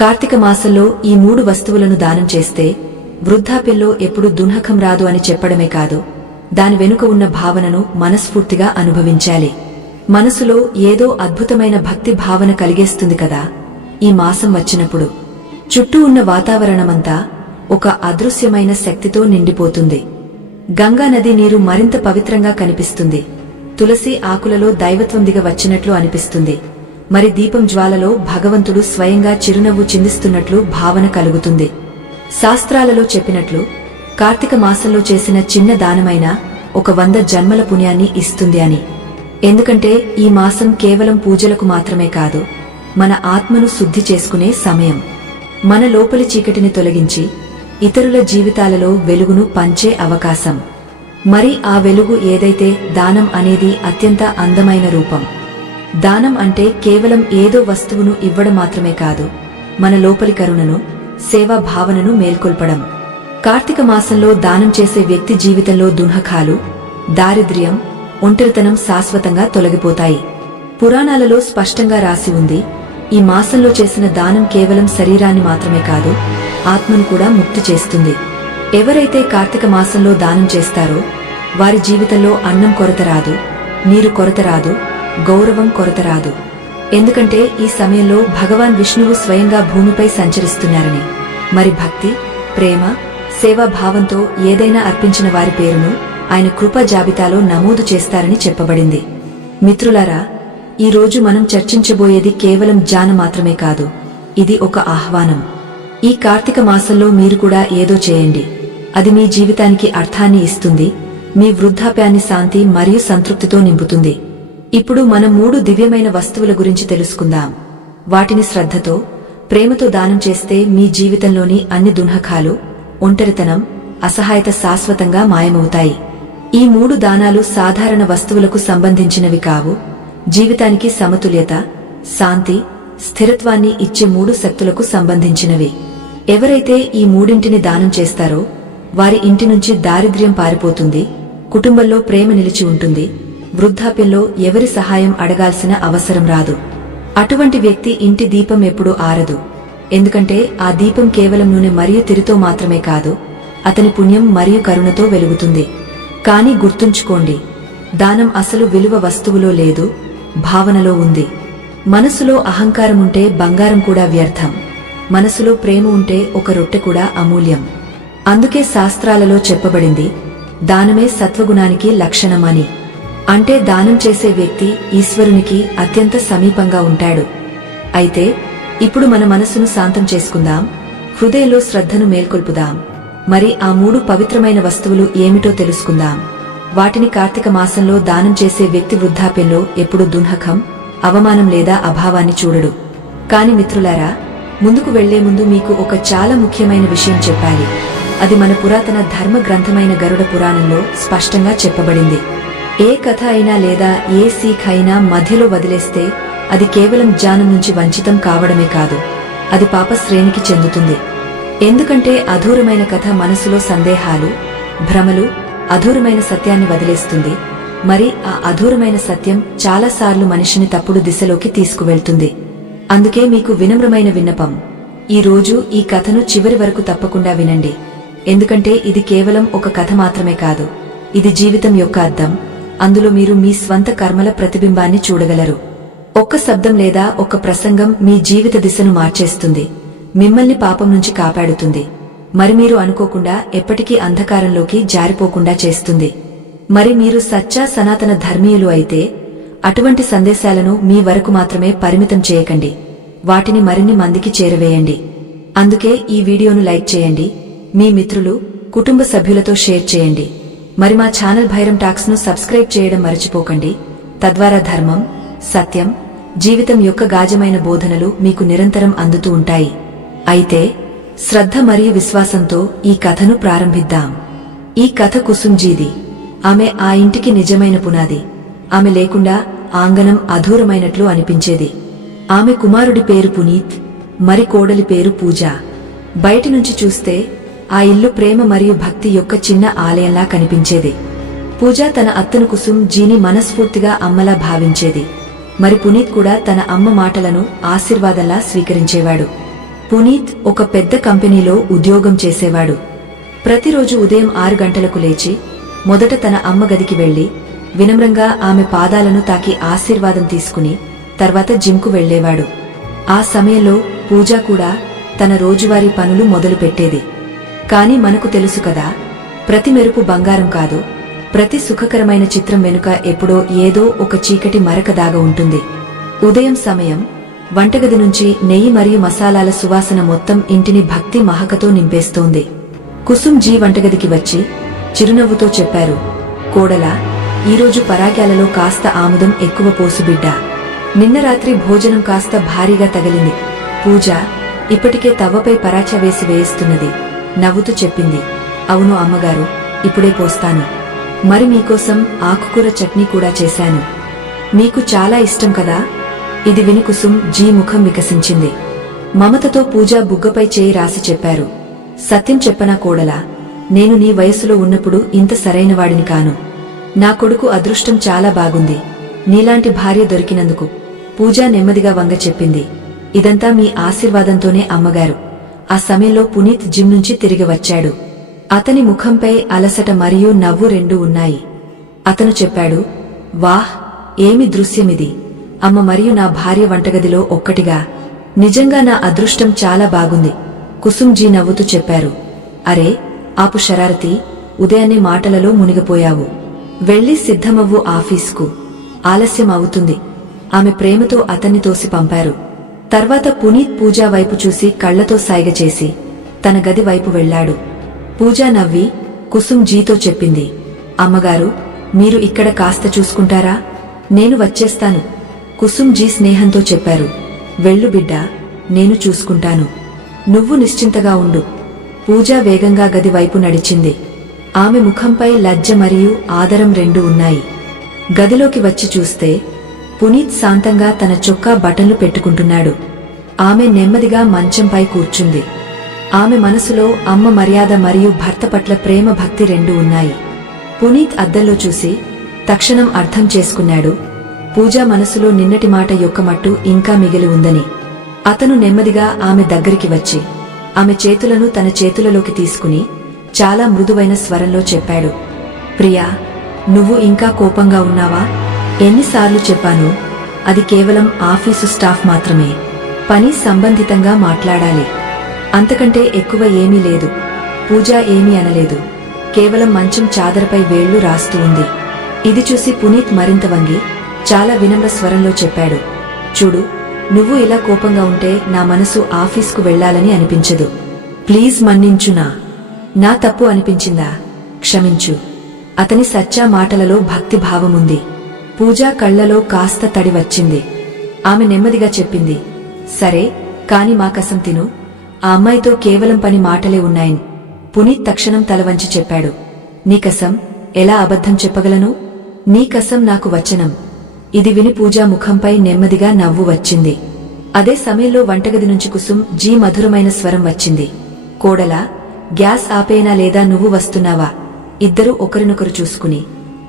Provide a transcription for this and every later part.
కార్తీక మాసంలో ఈ 3 వస్తువులను దానం చేస్తే వృద్ధాప్యంలో ఎప్పుడు దుఃఖం రాదు అని చెప్పడమే కాదు, దాని వెనుక ఉన్న భావనను మనస్ఫూర్తిగా అనుభవించాలి. మనసులో ఏదో అద్భుతమైన భక్తి భావన కలిగేస్తుంది కదా. ఈ మాసం వచ్చినప్పుడు చుట్టూ ఉన్న వాతావరణమంతా ఒక అదృశ్యమైన శక్తితో నిండిపోతుంది. గంగా నది నీరు మరింత పవిత్రంగా కనిపిస్తుంది. తులసి ఆకులలో దైవత్వం దిగ వచ్చినట్లు అనిపిస్తుంది. మరి దీపం జ్వాలలో భగవంతుడు స్వయంగా చిరునవ్వు చిందిస్తున్నట్లు భావన కలుగుతుంది. శాస్త్రాలలో చెప్పినట్లు కార్తీక మాసంలో చేసిన చిన్న దానమైనా ఒక 100 జన్మల పుణ్యాన్ని ఇస్తుంది అని. ఎందుకంటే ఈ మాసం కేవలం పూజలకు మాత్రమే కాదు, మన ఆత్మను శుద్ధి చేసుకునే సమయం. మన లోపలి చీకటిని తొలగించి ఇతరుల జీవితాలలో వెలుగును పంచే అవకాశం. మరి ఆ వెలుగు ఏదైతే దానం అనేది అత్యంత అందమైన రూపం. దానం అంటే కేవలం ఏదో వస్తువును ఇవ్వడం మాత్రమే కాదు, మన లోపలి కరుణను, సేవా భావనను మేల్కొల్పడం. కార్తీక మాసంలో దానం చేసే వ్యక్తి జీవితంలో దుఃఖాలు, దారిద్ర్యం, ఒంటరితనం శాశ్వతంగా తొలగిపోతాయి. పురాణాలలో స్పష్టంగా రాసి ఉంది, ఈ మాసంలో చేసిన దానం కేవలం శరీరాన్ని మాత్రమే కాదు, ఆత్మను కూడా ముక్తి చేస్తుంది. ఎవరైతే కార్తీక మాసంలో దానం చేస్తారో వారి జీవితంలో అన్నం కొరత రాదు, నీరు కొరత రాదు, గౌరవం కొరత రాదు. ఎందుకంటే ఈ సమయంలో భగవాన్ విష్ణువు స్వయంగా భూమిపై సంచరిస్తున్నారని. మరి భక్తి, ప్రేమ, సేవా భావంతో ఏదైనా అర్పించిన వారి పేరును ఆయన కృపా జాబితాలో నమోదు చేస్తారని చెప్పబడింది. మిత్రులారా, ఈ రోజు మనం చర్చించబోయేది కేవలం జ్ఞానం మాత్రమే కాదు, ఇది ఒక ఆహ్వానం. ఈ కార్తీక మాసంలో మీరు కూడా ఏదో చేయండి. అది మీ జీవితానికి అర్థాన్ని ఇస్తుంది, మీ వృద్ధాప్యాన్ని శాంతి మరియు సంతృప్తితో నింపుతుంది. ఇప్పుడు మనం 3 దివ్యమైన వస్తువుల గురించి తెలుసుకుందాం. వాటిని శ్రద్ధతో, ప్రేమతో దానం చేస్తే మీ జీవితంలోని అన్ని దుఃఖాలు, ఒంటరితనం, అసహాయత శాశ్వతంగా మాయమవుతాయి. ఈ 3 దానాలు సాధారణ వస్తువులకు సంబంధించినవి కావు, జీవితానికి సమతుల్యత, శాంతి, స్థిరత్వాన్ని ఇచ్చే 3 శక్తులకు సంబంధించినవి. ఎవరైతే ఈ 3ంటిని దానం చేస్తారో వారి ఇంటి నుంచి దారిద్ర్యం పారిపోతుంది, కుటుంబంలో ప్రేమ నిలిచి ఉంటుంది, వృద్ధాప్యంలో ఎవరి సహాయం అడగాల్సిన అవసరం రాదు. అటువంటి వ్యక్తి ఇంటి దీపం ఎప్పుడూ ఆరదు. ఎందుకంటే ఆ దీపం కేవలం నూనె మరియు తిరితో మాత్రమే కాదు, అతని పుణ్యం మరియు కరుణతో వెలుగుతుంది. కానీ గుర్తుంచుకోండి, దానం అసలు విలువ వస్తువులో లేదు, భావనలో ఉంది. మనసులో అహంకారముంటే బంగారం కూడా వ్యర్థం, మనసులో ప్రేమ ఉంటే ఒక రొట్టె కూడా అమూల్యం. అందుకే శాస్త్రాలలో చెప్పబడింది, దానమే సత్వగుణానికి లక్షణమని. అంటే దానం చేసే వ్యక్తి ఈశ్వరునికి అత్యంత సమీపంగా ఉంటాడు. అయితే ఇప్పుడు మన మనసును శాంతం చేసుకుందాం, హృదయంలో శ్రద్ధను మేల్కొల్పుదాం. మరి ఆ 3 పవిత్రమైన వస్తువులు ఏమిటో తెలుసుకుందాం. వాటిని కార్తీక మాసంలో దానం చేసే వ్యక్తి వృద్ధాప్యంలో ఎప్పుడు దుఃఖం, అవమానం లేదా అభావాన్ని చూడడు. కాని మిత్రులారా, ముందుకు వెళ్లే ముందు మీకు ఒక చాలా ముఖ్యమైన విషయం చెప్పాలి. అది మన పురాతన ధర్మ గ్రంథమైన గరుడ పురాణంలో స్పష్టంగా చెప్పబడింది. ఏ కథ అయినా లేదా ఏ సీఖ్ అయినా మధ్యలో వదిలేస్తే అది కేవలం జ్ఞానం నుంచి వంచితం కావడమే కాదు, అది పాప శ్రేణికి చెందుతుంది. ఎందుకంటే అధూరమైన కథ మనసులో సందేహాలు, భ్రమలు, అధూరమైన సత్యాన్ని వదిలేస్తుంది. మరి ఆ అధూరమైన సత్యం చాలాసార్లు మనిషిని తప్పుడు దిశలోకి తీసుకువెళ్తుంది. అందుకే మీకు వినమ్రమైన విన్నపం, ఈ రోజు ఈ కథను చివరి వరకు తప్పకుండా వినండి. ఎందుకంటే ఇది కేవలం ఒక కథ మాత్రమే కాదు, ఇది జీవితం యొక్క అద్దం. అందులో మీరు మీ స్వంత కర్మల ప్రతిబింబాన్ని చూడగలరు. ఒక్క శబ్దం లేదా ఒక ప్రసంగం మీ జీవిత దిశను మార్చేస్తుంది, మిమ్మల్ని పాపం నుంచి కాపాడుతుంది, మరి మీరు అనుకోకుండా ఎప్పటికీ అంధకారంలోకి జారిపోకుండా చేస్తుంది. మరి మీరు సచ్చా సనాతన ధర్మీయులు అయితే అటువంటి సందేశాలను మీ వరకు మాత్రమే పరిమితం చేయకండి, వాటిని మరిన్ని మందికి చేరవేయండి. అందుకే ఈ వీడియోను లైక్ చేయండి, మీ మిత్రులు, కుటుంబ సభ్యులతో షేర్ చేయండి. మరి మా ఛానల్ భైరం టాక్స్ ను సబ్స్క్రైబ్ చేయడం మర్చిపోకండి. తద్వారా ధర్మం, సత్యం, జీవితం యొక్క గాజమైన బోధనలు మీకు నిరంతరం అందుతూ ఉంటాయి. అయితే శ్రద్ధ మరియు విశ్వాసంతో ఈ కథను ప్రారంభిద్దాం. ఈ కథ కుసుంజీది. ఆమె ఆ ఇంటికి నిజమైన పునాది. ఆమె లేకుండా ఆంగణం అధూరమైనట్లు అనిపించేది. ఆమె కుమారుడి పేరు పునీత్, మరి కోడలి పేరు పూజ. బయటి నుంచి చూస్తే ఆ ఇల్లు ప్రేమ మరియు భక్తి యొక్క చిన్న ఆలయంలా కనిపించేది. పూజ తన అత్తను కుసుం జీని మనస్ఫూర్తిగా అమ్మలా భావించేది. మరి పునీత్ కూడా తన అమ్మ మాటలను ఆశీర్వాదంలా స్వీకరించేవాడు. పునీత్ ఒక పెద్ద కంపెనీలో ఉద్యోగం చేసేవాడు. ప్రతిరోజు ఉదయం 6 గంటలకు లేచి మొదట తన అమ్మ గదికి వెళ్లి వినమ్రంగా ఆమె పాదాలను తాకి ఆశీర్వాదం తీసుకుని తర్వాత జిమ్కు వెళ్లేవాడు. ఆ సమయంలో పూజ కూడా తన రోజువారీ పనులు మొదలుపెట్టేది. కాని మనకు తెలుసు కదా, ప్రతి మెరుపు బంగారం కాదు, ప్రతి సుఖకరమైన చిత్రం వెనుక ఎప్పుడో ఏదో ఒక చీకటి మరక దాగా ఉంటుంది. ఉదయం సమయం వంటగది నుంచి నెయ్యి మరియు మసాలాల సువాసన మొత్తం ఇంటిని భక్తి మహకతో నింపేస్తోంది. కుసుమ్ జీ వంటగదికి వచ్చి చిరునవ్వుతో చెప్పారు, కోడలా, ఈరోజు పరాగ్యాలలో కాస్త ఆముదం ఎక్కువ పోసు బిడ్డా. నిన్న రాత్రి భోజనం కాస్త భారీగా తగిలింది. పూజ ఇప్పటికే తవ్వపై పరాచ వేసి వేయిస్తున్నది. నవ్వుతూ చెప్పింది, అవును అమ్మగారు, ఇప్పుడే పోస్తాను. మరి మీకోసం ఆకుకూర చట్నీ కూడా చేశాను. మీకు చాలా ఇష్టం కదా. ఇది విని కుసుమ్ జీ ముఖం వికసించింది. మమతతో పూజ బుగ్గపై చేయి రాసి చెప్పారు, సత్యం చెప్పనా కోడలా, నేను నీ వయసులో ఉన్నప్పుడు ఇంత సరైనవాడిని కాను. నా కొడుకు అదృష్టం చాలా బాగుంది, నీలాంటి భార్య దొరికినందుకు. పూజ నెమ్మదిగా వంగ చెప్పింది, ఇదంతా మీ ఆశీర్వాదంతోనే అమ్మగారు. ఆ సమయంలో పునీత్ జిమ్ నుంచి తిరిగి వచ్చాడు. అతని ముఖంపై అలసట మరియు నవ్వు రెండూ ఉన్నాయి. అతను చెప్పాడు, వాహ్, ఏమి దృశ్యమిది. అమ్మ మరియు నా భార్య వంటగదిలో ఒక్కటిగా. నిజంగా నా అదృష్టం చాలా బాగుంది. కుసుమ్ జీ నవ్వుతూ చెప్పారు, అరే ఆపు షరారతి, ఉదయాన్నే మాటలలో మునిగిపోయావు. వెళ్లి సిద్ధమవ్వు, ఆఫీస్కు ఆలస్యం అవుతుంది. ఆమె ప్రేమతో అతన్ని తోసి పంపారు. తర్వాత పునీత్ పూజా వైపు చూసి కళ్లతో సైగ చేసి తన గది వైపు వెళ్లాడు. పూజ నవ్వి కుసుమ్ జీతో చెప్పింది, అమ్మగారు, మీరు ఇక్కడ కాస్త చూసుకుంటారా? నేను వచ్చేస్తాను. కుసుమ్ జీ స్నేహంతో చెప్పారు, వెళ్ళు బిడ్డా, నేను చూసుకుంటాను. నువ్వు నిశ్చింతగా ఉండు. పూజ వేగంగా గది వైపు నడిచింది. ఆమె ముఖంపై లజ్జ మరియు ఆదరం రెండూ ఉన్నాయి. గదిలోకి వచ్చి చూస్తే పునీత్ శాంతంగా తన చొక్కా బటన్లు పెట్టుకుంటున్నాడు. ఆమె నెమ్మదిగా మంచంపై కూర్చుంది. ఆమె మనసులో అమ్మ మర్యాద మరియు భర్త పట్ల ప్రేమ భక్తి రెండూ ఉన్నాయి. పునీత్ అద్దంలో చూసి తక్షణం అర్థం చేసుకున్నాడు, పూజ మనసులో నిన్నటి మాట యొక్క మట్టు ఇంకా మిగిలి ఉందని. అతను నెమ్మదిగా ఆమె దగ్గరికి వచ్చి ఆమె చేతులను తన చేతులలోకి తీసుకుని చాలా మృదువైన స్వరంలో చెప్పాడు, ప్రియా, నువ్వు ఇంకా కోపంగా ఉన్నావా? ఎన్నిసార్లు చెప్పాను, అది కేవలం ఆఫీసు స్టాఫ్ మాత్రమే. పని సంబంధితంగా మాట్లాడాలి. అంతకంటే ఎక్కువ ఏమీ లేదు. పూజ ఏమీ అనలేదు, కేవలం మంచం చాదరపై వేళ్లు రాస్తూ ఉంది. ఇది చూసి పునీత్ మరింత వంగి చాలా వినమ్ర స్వరంలో చెప్పాడు, చూడు, నువ్వు ఇలా కోపంగా ఉంటే నా మనసు ఆఫీస్కు వెళ్లాలని అనిపించదు. ప్లీజ్ మన్నించునా. నా తప్పు అనిపించిందా? క్షమించు. అతని సచ్చా మాటలలో భక్తి భావముంది. పూజ కళ్లలో కాస్త తడి వచ్చింది. ఆమె నెమ్మదిగా చెప్పింది, సరే, కాని మా కసం తిను. ఆ అమ్మాయితో కేవలం పని మాటలే ఉన్నాయని. పునీత్ తక్షణం తలవంచి చెప్పాడు, నీ కసం ఎలా అబద్ధం చెప్పగలను? నీ కసం నాకు వచనం. ఇది విని పూజ ముఖంపై నెమ్మదిగా నవ్వు వచ్చింది. అదే సమయంలో వంటగది నుంచి కుసుమ్ జీ మధురమైన స్వరం వచ్చింది, కోడలా, గ్యాస్ ఆపేనా లేదా నువ్వు వస్తున్నావా? ఇద్దరూ ఒకరినొకరు చూసుకుని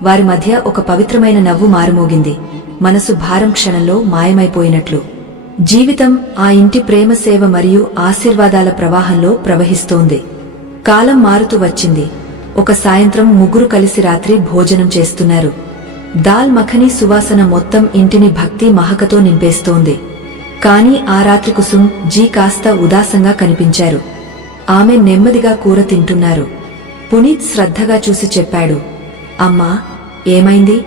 వారి మధ్య ఒక పవిత్రమైన నవ్వు మారుమోగింది. మనసు భారం క్షణంలో మాయమైపోయినట్లు. జీవితం ఆ ఇంటి ప్రేమ సేవ మరియు ఆశీర్వాదాల ప్రవాహంలో ప్రవహిస్తోంది. కాలం మారుతూ వచ్చింది. ఒక సాయంత్రం ముగ్గురు కలిసి రాత్రి భోజనం చేస్తున్నారు. దాల్ మఖనీ సువాసన మొత్తం ఇంటిని భక్తి మహకతో నింపేస్తోంది. కాని ఆ రాత్రి కుసుమ్ జీ కాస్త ఉదాసంగా కనిపించారు. ఆమె నెమ్మదిగా కూర తింటున్నారు. పునీత్ శ్రద్ధగా చూసి చెప్పాడు, అమ్మా, ఏమైంది?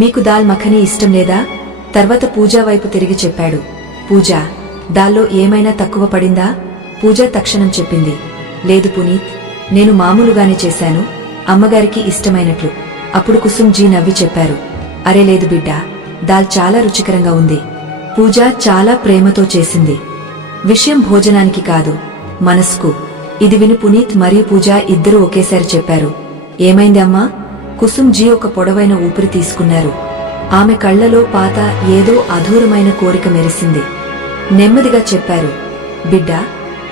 మీకు దాల్ మఖనీ ఇష్టం లేదా? తర్వాత పూజ వైపు తిరిగి చెప్పాడు, పూజ, దాల్లో ఏమైనా తక్కువ పడిందా? పూజ తక్షణం చెప్పింది, లేదు పునీత్, నేను మామూలుగానే చేశాను, అమ్మగారికి ఇష్టమైనట్లు. అప్పుడు కుసుమ్ జీ నవ్వి చెప్పారు, అరే లేదు బిడ్డా, దాల్ చాలా రుచికరంగా ఉంది. పూజ చాలా ప్రేమతో చేసింది. విషయం భోజనానికి కాదు, మనస్కు. ఇది విని పునీత్ మరియు పూజ ఇద్దరూ ఒకేసారి చెప్పారు, ఏమైంది అమ్మా? కుసుమ్ జీ ఒక పొడవైన ఊపిరి తీసుకున్నారు. ఆమె కళ్లలో పాత ఏదో అధూరమైన కోరిక మెరిసింది. నెమ్మదిగా చెప్పారు, బిడ్డా,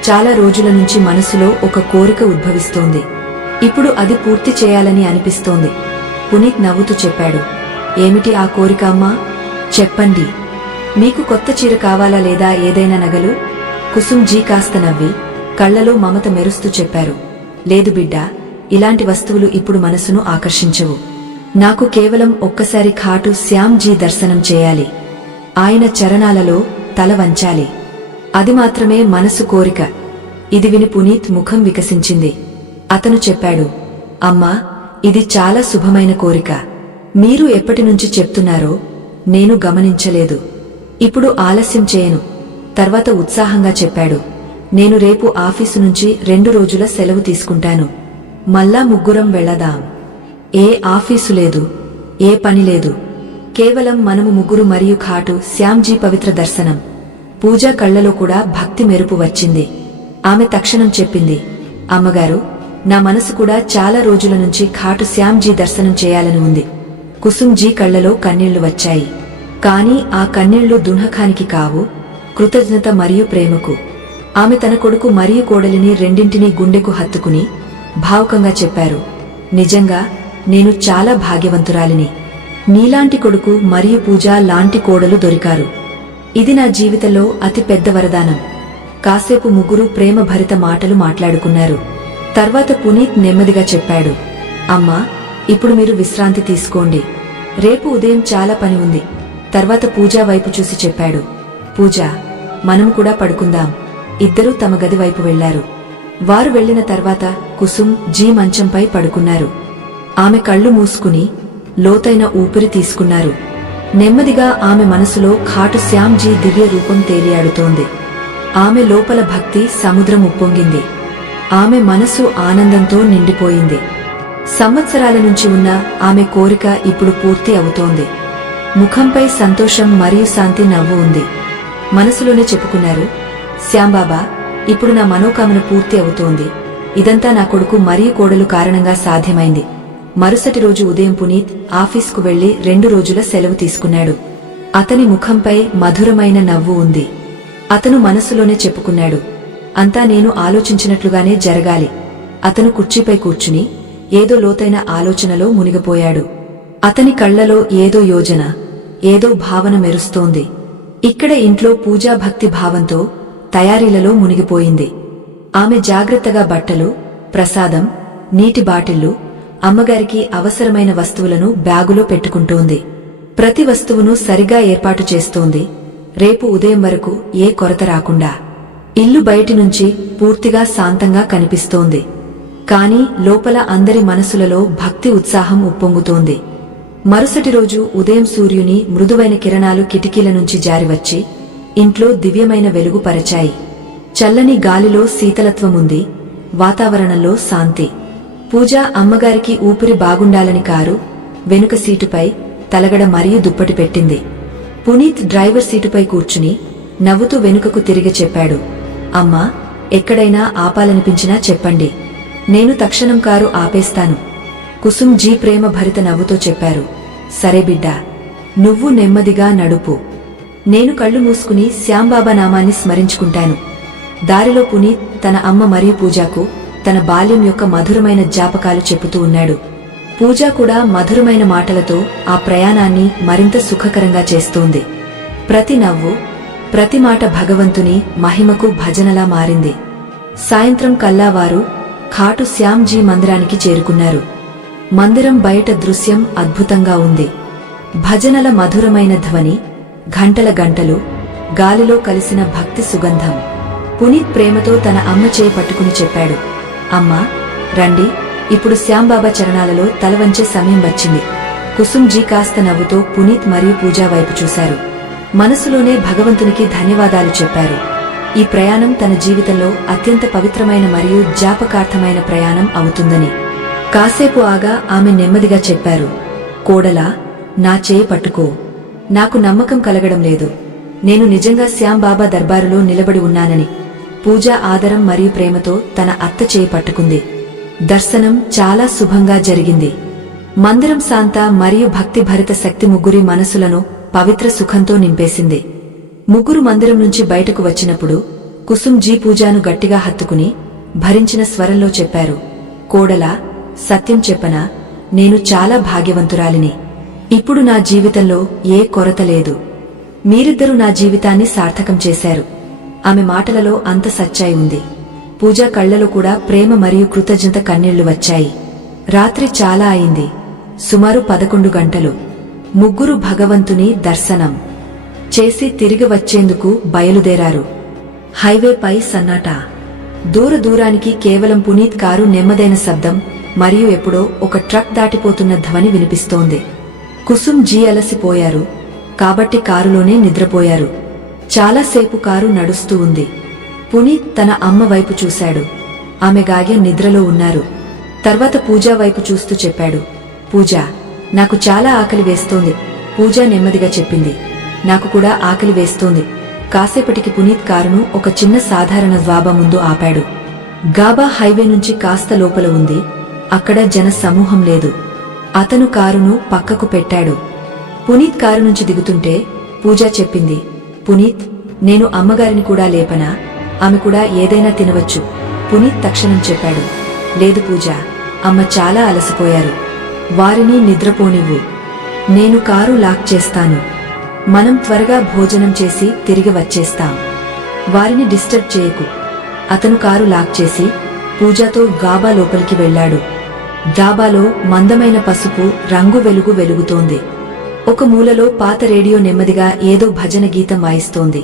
చాలా రోజుల నుంచి మనసులో ఒక కోరిక ఉద్భవిస్తోంది. ఇప్పుడు అది పూర్తి చేయాలని అనిపిస్తోంది. పునీత్ నవ్వుతూ చెప్పాడు, ఏమిటి ఆ కోరిక అమ్మా? చెప్పండి. మీకు కొత్త చీర కావాలా లేదా ఏదైనా నగలు? కుసుంజీ కాస్త నవ్వి కళ్లలో మమత మెరుస్తూ చెప్పారు, లేదు బిడ్డా, ఇలాంటి వస్తువులు ఇప్పుడు మనసును ఆకర్షించవు. నాకు కేవలం ఒక్కసారి ఖాటు శ్యామ్జీ దర్శనం చేయాలి. ఆయన చరణాలలో తల వంచాలి. అది మాత్రమే మనసు కోరిక. ఇది విని పునీత్ ముఖం వికసించింది. అతను చెప్పాడు, అమ్మా, ఇది చాలా శుభమైన కోరిక. మీరు ఎప్పటినుంచి చెప్తున్నారో నేను గమనించలేదు. ఇప్పుడు ఆలస్యం చేయను. తర్వాత ఉత్సాహంగా చెప్పాడు, నేను రేపు ఆఫీసు నుంచి 2 రోజుల సెలవు తీసుకుంటాను. మళ్ళా ముగ్గురం వెళ్లదాం. ఏ ఆఫీసు లేదు, ఏ పని లేదు. కేవలం మనము ముగ్గురు మరియు ఖాటు శ్యామ్జీ పవిత్ర దర్శనం. పూజా కళ్లలో కూడా భక్తి మెరుపు వచ్చింది. ఆమె తక్షణం చెప్పింది, అమ్మగారు, నా మనసు కూడా చాలా రోజుల నుంచి ఖాటు శ్యామ్జీ దర్శనం చేయాలని ఉంది. కుసుంజీ కళ్లలో కన్నీళ్లు వచ్చాయి. కాని ఆ కన్నీళ్లు దున్హఖానికి కావు, కృతజ్ఞత మరియు ప్రేమకు. ఆమె తన కొడుకు మరియు కోడలిని రెండింటినీ గుండెకు హత్తుకుని భావుకంగా చెప్పారు, నిజంగా నేను చాలా భాగ్యవంతురాలిని. నీలాంటి కొడుకు మరియు పూజ లాంటి కోడలు దొరికారు. ఇది నా జీవితంలో అతి పెద్ద వరదానం. కాసేపు ముగ్గురు ప్రేమభరిత మాటలు మాట్లాడుకున్నారు. తర్వాత పునీత్ నెమ్మదిగా చెప్పాడు, అమ్మా, ఇప్పుడు మీరు విశ్రాంతి తీసుకోండి. రేపు ఉదయం చాలా పని ఉంది. తర్వాత పూజా వైపు చూసి చెప్పాడు, పూజ, మనం కూడా పడుకుందాం. ఇద్దరూ తమ గది వైపు వెళ్లారు. వారు వెళ్లిన తర్వాత కుసుమ్ జీ మంచంపై పడుకున్నారు. ఆమె కళ్ళు మూసుకుని లోతైన ఊపిరి తీసుకున్నారు. నెమ్మదిగా ఆమె మనసులో ఖాటు శ్యామ్జీ దివ్య రూపం తేలియాడుతోంది. ఆమె లోపల భక్తి సముద్రం ఉప్పొంగింది. ఆమె మనసు ఆనందంతో నిండిపోయింది. సంవత్సరాల నుంచి ఉన్న ఆమె కోరిక ఇప్పుడు పూర్తి అవుతోంది. ముఖంపై సంతోషం మరియు శాంతి నవ్వు ఉంది. మనసులోనే చెప్పుకున్నారు, శ్యాంబాబా, ఇప్పుడు నా మనోకామన పూర్తి అవుతోంది. ఇదంతా నా కొడుకు మరియు కోడలు కారణంగా సాధ్యమైంది. మరుసటి రోజు ఉదయం పునీత్ ఆఫీస్కు వెళ్లి 2 రోజుల సెలవు తీసుకున్నాడు. అతని ముఖంపై మధురమైన నవ్వు ఉంది. అతను మనసులోనే చెప్పుకున్నాడు, అంతా నేను ఆలోచించినట్లుగానే జరగాలి. అతను కుర్చీపై కూర్చుని ఏదో లోతైన ఆలోచనలో మునిగిపోయాడు. అతని కళ్లలో ఏదో యోజన, ఏదో భావన మెరుస్తోంది. ఇక్కడ ఇంట్లో పూజా భక్తి భావంతో తయారీలలో మునిగిపోయింది. ఆమె జాగ్రత్తగా బట్టలు, ప్రసాదం, నీటి బాటిళ్లు, అమ్మగారికి అవసరమైన వస్తువులను బ్యాగులో పెట్టుకుంటోంది. ప్రతి వస్తువును సరిగా ఏర్పాటు చేస్తోంది, రేపు ఉదయం వరకు ఏ కొరత రాకుండా. ఇల్లు బయటి నుంచి పూర్తిగా శాంతంగా కనిపిస్తోంది. కాని లోపల అందరి మనసులలో భక్తి ఉత్సాహం ఉప్పొంగుతోంది. మరుసటి రోజు ఉదయం సూర్యుని మృదువైన కిరణాలు కిటికీల నుంచి జారివచ్చి ఇంట్లో దివ్యమైన వెలుగు పరిచాయి. చల్లని గాలిలో శీతలత్వముంది, వాతావరణంలో శాంతి. పూజ అమ్మగారికి ఊపిరి బాగుండాలని కారు వెనుక సీటుపై తలగడ మరియు దుప్పటి పెట్టింది. పునీత్ డ్రైవర్ సీటుపై కూర్చుని నవ్వుతూ వెనుకకు తిరిగి చెప్పాడు, అమ్మా, ఎక్కడైనా ఆపాలనిపించినా చెప్పండి, నేను తక్షణం కారు ఆపేస్తాను. కుసుమ్ జీ ప్రేమ భరిత నవ్వుతో చెప్పారు, సరే బిడ్డా, నువ్వు నెమ్మదిగా నడుపు. నేను కళ్ళు మూసుకుని శ్యాంబాబా నామాన్ని స్మరించుకుంటాను. దారిలో పునీత్ తన అమ్మ మరియు పూజాకు తన బాల్యం యొక్క మధురమైన జ్ఞాపకాలు చెబుతూ ఉన్నాడు. పూజ కూడా మధురమైన మాటలతో ఆ ప్రయాణాన్ని మరింత సుఖకరంగా చేస్తోంది. ప్రతి నవ్వు, ప్రతి మాట భగవంతుని మహిమకు భజనలా మారింది. సాయంత్రం కల్లా వారు ఖాటు శ్యామ్జీ మందిరానికి చేరుకున్నారు. మందిరం బయట దృశ్యం అద్భుతంగా ఉంది. భజనల మధురమైన ధ్వని, ఘంటల గంటలు, గాలిలో కలిసిన భక్తి సుగంధం. పునీత్ ప్రేమతో తన అమ్మ చేయి పట్టుకుని చెప్పాడు, అమ్మా, రండి, ఇప్పుడు శ్యాంబాబా చరణాలలో తలవంచే సమయం వచ్చింది. కుసుమ్ జీ కాస్త నవ్వుతో పునీత్ మరియు పూజా వైపు చూశారు. మనసులోనే భగవంతునికి ధన్యవాదాలు చెప్పారు. ఈ ప్రయాణం తన జీవితంలో అత్యంత పవిత్రమైన మరియు జ్ఞాపకార్థమైన ప్రయాణం అవుతుందని. కాసేపు ఆగా ఆమె నెమ్మదిగా చెప్పారు, కోడలా, నా చేయి పట్టుకో. నాకు నమ్మకం కలగడం లేదు, నేను నిజంగా శ్యాంబాబా దర్బారులో నిలబడి ఉన్నానని. పూజ ఆదరం మరియు ప్రేమతో తన అత్త చేయి పట్టుకుంది. దర్శనం చాలా శుభంగా జరిగింది. మందిరం శాంత మరియు భక్తి భరిత శక్తి ముగ్గురి మనసులను పవిత్ర సుఖంతో నింపేసింది. ముగ్గురు మందిరం నుంచి బయటకు వచ్చినప్పుడు కుసుమ్ జీ పూజాను గట్టిగా హత్తుకుని భరించిన స్వరంలో చెప్పారు, కోడలా, సత్యం చెప్పనా, నేను చాలా భాగ్యవంతురాలిని. ఇప్పుడు నా జీవితంలో ఏ కొరత లేదు. మీరిద్దరూ నా జీవితాన్ని సార్థకం చేశారు. ఆమె మాటలలో అంత సచ్చాయి ఉంది. పూజ కళ్లలో కూడా ప్రేమ మరియు కృతజ్ఞత కన్నీళ్లు వచ్చాయి. రాత్రి చాలా అయింది. సుమారు 11 గంటలు. ముగ్గురు భగవంతుని దర్శనం చేసి తిరిగి వచ్చేందుకు బయలుదేరారు. హైవేపై సన్నాటా. దూరానికి కేవలం పునీత్ కారు నెమ్మదైన శబ్దం మరియు ఎప్పుడో ఒక ట్రక్ దాటిపోతున్న ధ్వని వినిపిస్తోంది. కుసుమ్ జీ అలసిపోయారు కాబట్టి కారులోనే నిద్రపోయారు. చాలాసేపు కారు నడుస్తూ ఉంది. పునీత్ తన అమ్మ వైపు చూశాడు. ఆమె గాగే నిద్రలో ఉన్నారు. తర్వాత పూజా వైపు చూస్తూ చెప్పాడు, పూజా, నాకు చాలా ఆకలి వేస్తోంది. పూజ నెమ్మదిగా చెప్పింది, నాకు కూడా ఆకలి వేస్తోంది. కాసేపటికి పునీత్ కారును ఒక చిన్న సాధారణ డాబా ముందు ఆపాడు. గాబా హైవే నుంచి కాస్త లోపల ఉంది. అక్కడ జన సమూహం లేదు. అతను కారును పక్కకు పెట్టాడు. పునీత్ కారు నుంచి దిగుతుంటే పూజ చెప్పింది, పునీత్, నేను అమ్మగారిని కూడా లేపనా? ఆమె కూడా ఏదైనా తినవచ్చు. పునీత్ తక్షణం చెప్పాడు, లేదు పూజ, అమ్మ చాలా అలసిపోయారు. వారిని నిద్రపోనివ్వు. నేను కారు లాక్ చేస్తాను. మనం త్వరగా భోజనం చేసి తిరిగి వచ్చేస్తాం. వారిని డిస్టర్బ్ చేయకు. అతను కారు లాక్ చేసి పూజతో గాబా లోపలికి వెళ్లాడు. డాబాలో మందమైన పసుపు రంగు వెలుగు వెలుగుతోంది. ఒక మూలలో పాత రేడియో నెమ్మదిగా ఏదో భజన గీతం వాయిస్తోంది.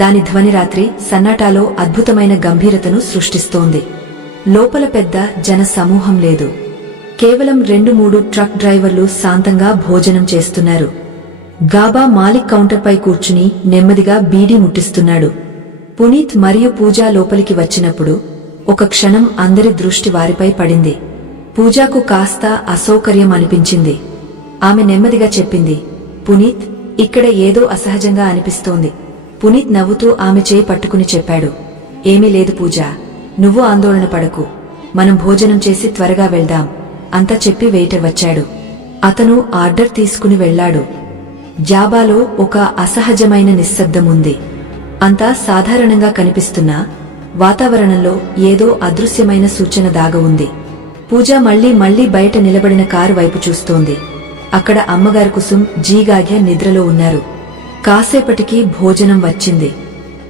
దాని ధ్వని రాత్రి సన్నాటాలో అద్భుతమైన గంభీరతను సృష్టిస్తోంది. లోపల పెద్ద జన సమూహం లేదు. కేవలం 2-3 ట్రక్ డ్రైవర్లు శాంతంగా భోజనం చేస్తున్నారు. గాబా మాలిక్ కౌంటర్పై కూర్చుని నెమ్మదిగా బీడీ ముట్టిస్తున్నాడు. పునీత్ మరియు పూజ లోపలికి వచ్చినప్పుడు ఒక క్షణం అందరి దృష్టి వారిపై పడింది. పూజాకు కాస్త అసౌకర్యం అనిపించింది. ఆమె నెమ్మదిగా చెప్పింది, పునీత్, ఇక్కడ ఏదో అసహజంగా అనిపిస్తోంది. పునీత్ నవ్వుతూ ఆమె చేయి పట్టుకుని చెప్పాడు, ఏమీ లేదు పూజ, నువ్వు ఆందోళన పడకు. మనం భోజనం చేసి త్వరగా వెళ్దాం అంతా చెప్పి వెయిటర్ వచ్చాడు. అతను ఆర్డర్ తీసుకుని వెళ్లాడు. జాబాలో ఒక అసహజమైన నిశ్శబ్దం ఉంది. అంతా సాధారణంగా కనిపిస్తున్నా వాతావరణంలో ఏదో అదృశ్యమైన సూచన దాగ ఉంది. పూజ మళ్లీ బయట నిలబడిన కారు వైపు చూస్తోంది. అక్కడ అమ్మగారు కుసుమ్ జీగాగ్య నిద్రలో ఉన్నారు. కాసేపటికి భోజనం వచ్చింది.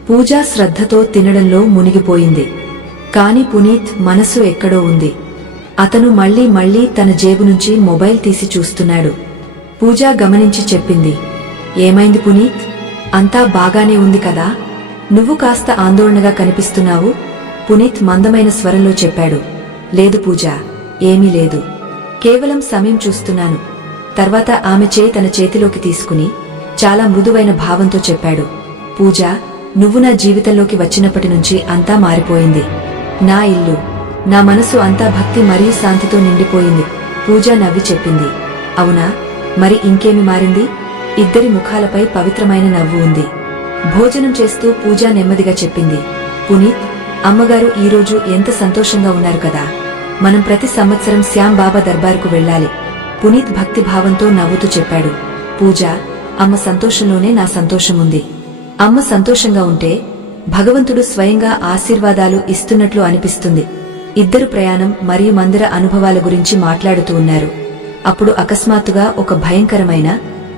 పూజ శ్రద్ధతో తినడంలో మునిగిపోయింది. కాని పునీత్ మనసు ఎక్కడో ఉంది. అతను మళ్లీ తన జేబు నుంచి మొబైల్ తీసి చూస్తున్నాడు. పూజ గమనించి చెప్పింది, ఏమైంది పునీత్? అంతా బాగానే ఉంది కదా? నువ్వు కాస్త ఆందోళనగా కనిపిస్తున్నావు. పునీత్ మందమైన స్వరంలో చెప్పాడు, లేదు పూజ, ఏమీ లేదు. కేవలం సమయం చూస్తున్నాను. తర్వాత ఆమె చేయి తన చేతిలోకి తీసుకుని చాలా మృదువైన భావంతో చెప్పాడు, పూజ, నువ్వు నా జీవితంలోకి వచ్చినప్పటి నుంచి అంతా మారిపోయింది. నా ఇల్లు, నా మనసు అంతా భక్తి మరియు శాంతితో నిండిపోయింది. పూజ నవ్వి చెప్పింది, అవునా? మరి ఇంకేమి మారింది? ఇద్దరి ముఖాలపై పవిత్రమైన నవ్వు ఉంది. భోజనం చేస్తూ పూజ నెమ్మదిగా చెప్పింది, పునీత్, అమ్మగారు ఈరోజు ఎంత సంతోషంగా ఉన్నారు కదా. మనం ప్రతి సంవత్సరం శ్యామ్ బాబా దర్బారుకు వెళ్లాలి. పునీత్ భక్తి భావంతో నవ్వుతూ చెప్పాడు, పూజ, అమ్మ సంతోషంలోనే నా సంతోషం ఉంది. అమ్మ సంతోషంగా ఉంటే భగవంతుడు స్వయంగా ఆశీర్వాదాలు ఇస్తున్నట్లు అనిపిస్తుంది. ఇద్దరు ప్రయాణం మరియు మందిర అనుభవాల గురించి మాట్లాడుతూ ఉన్నారు. అప్పుడు అకస్మాత్తుగా ఒక భయంకరమైన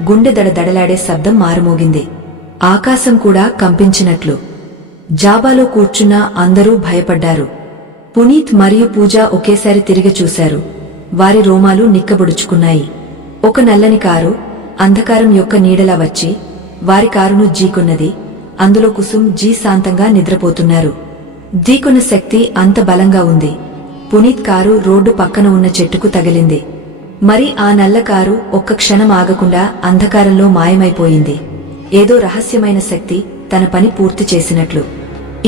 గుండె దడదడలాడే శబ్దం మారుమోగింది. ఆకాశం కూడా కంపించినట్లు. జాబాలో కూర్చున్న అందరూ భయపడ్డారు. పునీత్ మరియు పూజ ఒకేసారి తిరిగి చూశారు. వారి రోమాలు నిక్కబొడుచుకున్నాయి. ఒక నల్లని కారు అంధకారం యొక్క నీడలా వచ్చి వారి కారును ఢీకొన్నది. అందులో కుసుమ్ జీ శాంతంగా నిద్రపోతున్నారు. ఢీకొన్న శక్తి అంత బలంగా ఉంది. పునీత్ కారు రోడ్డు పక్కన ఉన్న చెట్టుకు తగిలింది. మరి ఆ నల్ల కారు ఒక్క క్షణం ఆగకుండా అంధకారంలో మాయమైపోయింది. ఏదో రహస్యమైన శక్తి తన పని పూర్తి చేసినట్లు.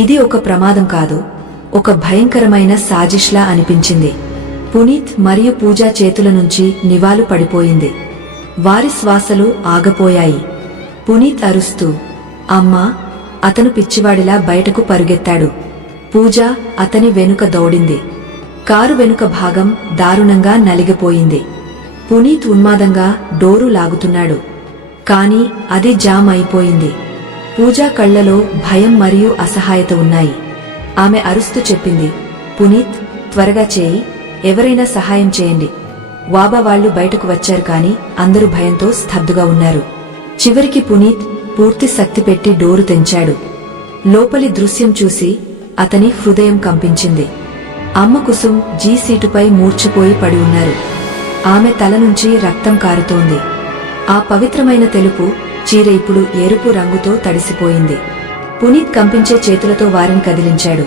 ఇది ఒక ప్రమాదం కాదు, ఒక భయంకరమైన సాజిష్లా అనిపించింది. పునీత్ మరియు పూజ చేతుల నుంచి నివాళు పడిపోయింది. వారి శ్వాసలు ఆగపోయాయి. పునీత్ అరుస్తూ, అమ్మా! అతను పిచ్చివాడిలా బయటకు పరుగెత్తాడు. పూజ అతని వెనుక దౌడింది. కారు వెనుక భాగం దారుణంగా నలిగిపోయింది. పునీత్ ఉన్మాదంగా డోరు లాగుతున్నాడు. కాని అది జామ్ అయిపోయింది. పూజ కళ్లలో భయం మరియు అసహాయత ఉన్నాయి. ఆమె అరుస్తూ చెప్పింది, పునీత్, త్వరగా చేయి, ఎవరైనా సహాయం చేయండి. వాబా వాళ్లు బయటకు వచ్చారు కాని అందరూ భయంతో స్తబ్దుగా ఉన్నారు. చివరికి పునీత్ పూర్తి శక్తి పెట్టి డోరు తెంచాడు. లోపలి దృశ్యం చూసి అతని హృదయం కంపించింది. అమ్మ కుసుమ్ జీ సీటుపై మూర్ఛపోయి పడి ఉన్నారు. ఆమె తల నుంచి రక్తం కారుతోంది. ఆ పవిత్రమైన తెలుపు చీర ఇప్పుడు ఎరుపు రంగుతో తడిసిపోయింది. పునీత్ కంపించే చేతులతో వారిని కదిలించాడు.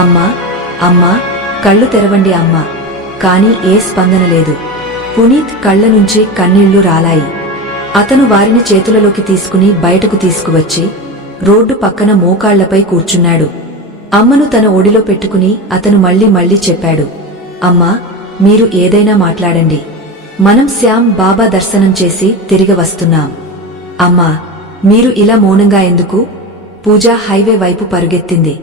అమ్మా, అమ్మా, కళ్ళు తెరవండి అమ్మా. కాని ఏ స్పందన లేదు. పునీత్ కళ్ల నుంచి కన్నీళ్లు రాలాయి. అతను వారిని చేతులలోకి తీసుకుని బయటకు తీసుకువచ్చి రోడ్డు పక్కన మోకాళ్లపై కూర్చున్నాడు. అమ్మను తన ఒడిలో పెట్టుకుని అతను మళ్ళీ చెప్పాడు, అమ్మా, మీరు ఏదైనా మాట్లాడండి. మనం శ్యామ్ బాబా దర్శనం చేసి తిరిగి వస్తున్నాం. అమ్మా, మీరు ఇలా మౌనంగా ఎందుకు? పూజ హైవే వైపు పరుగెత్తింది.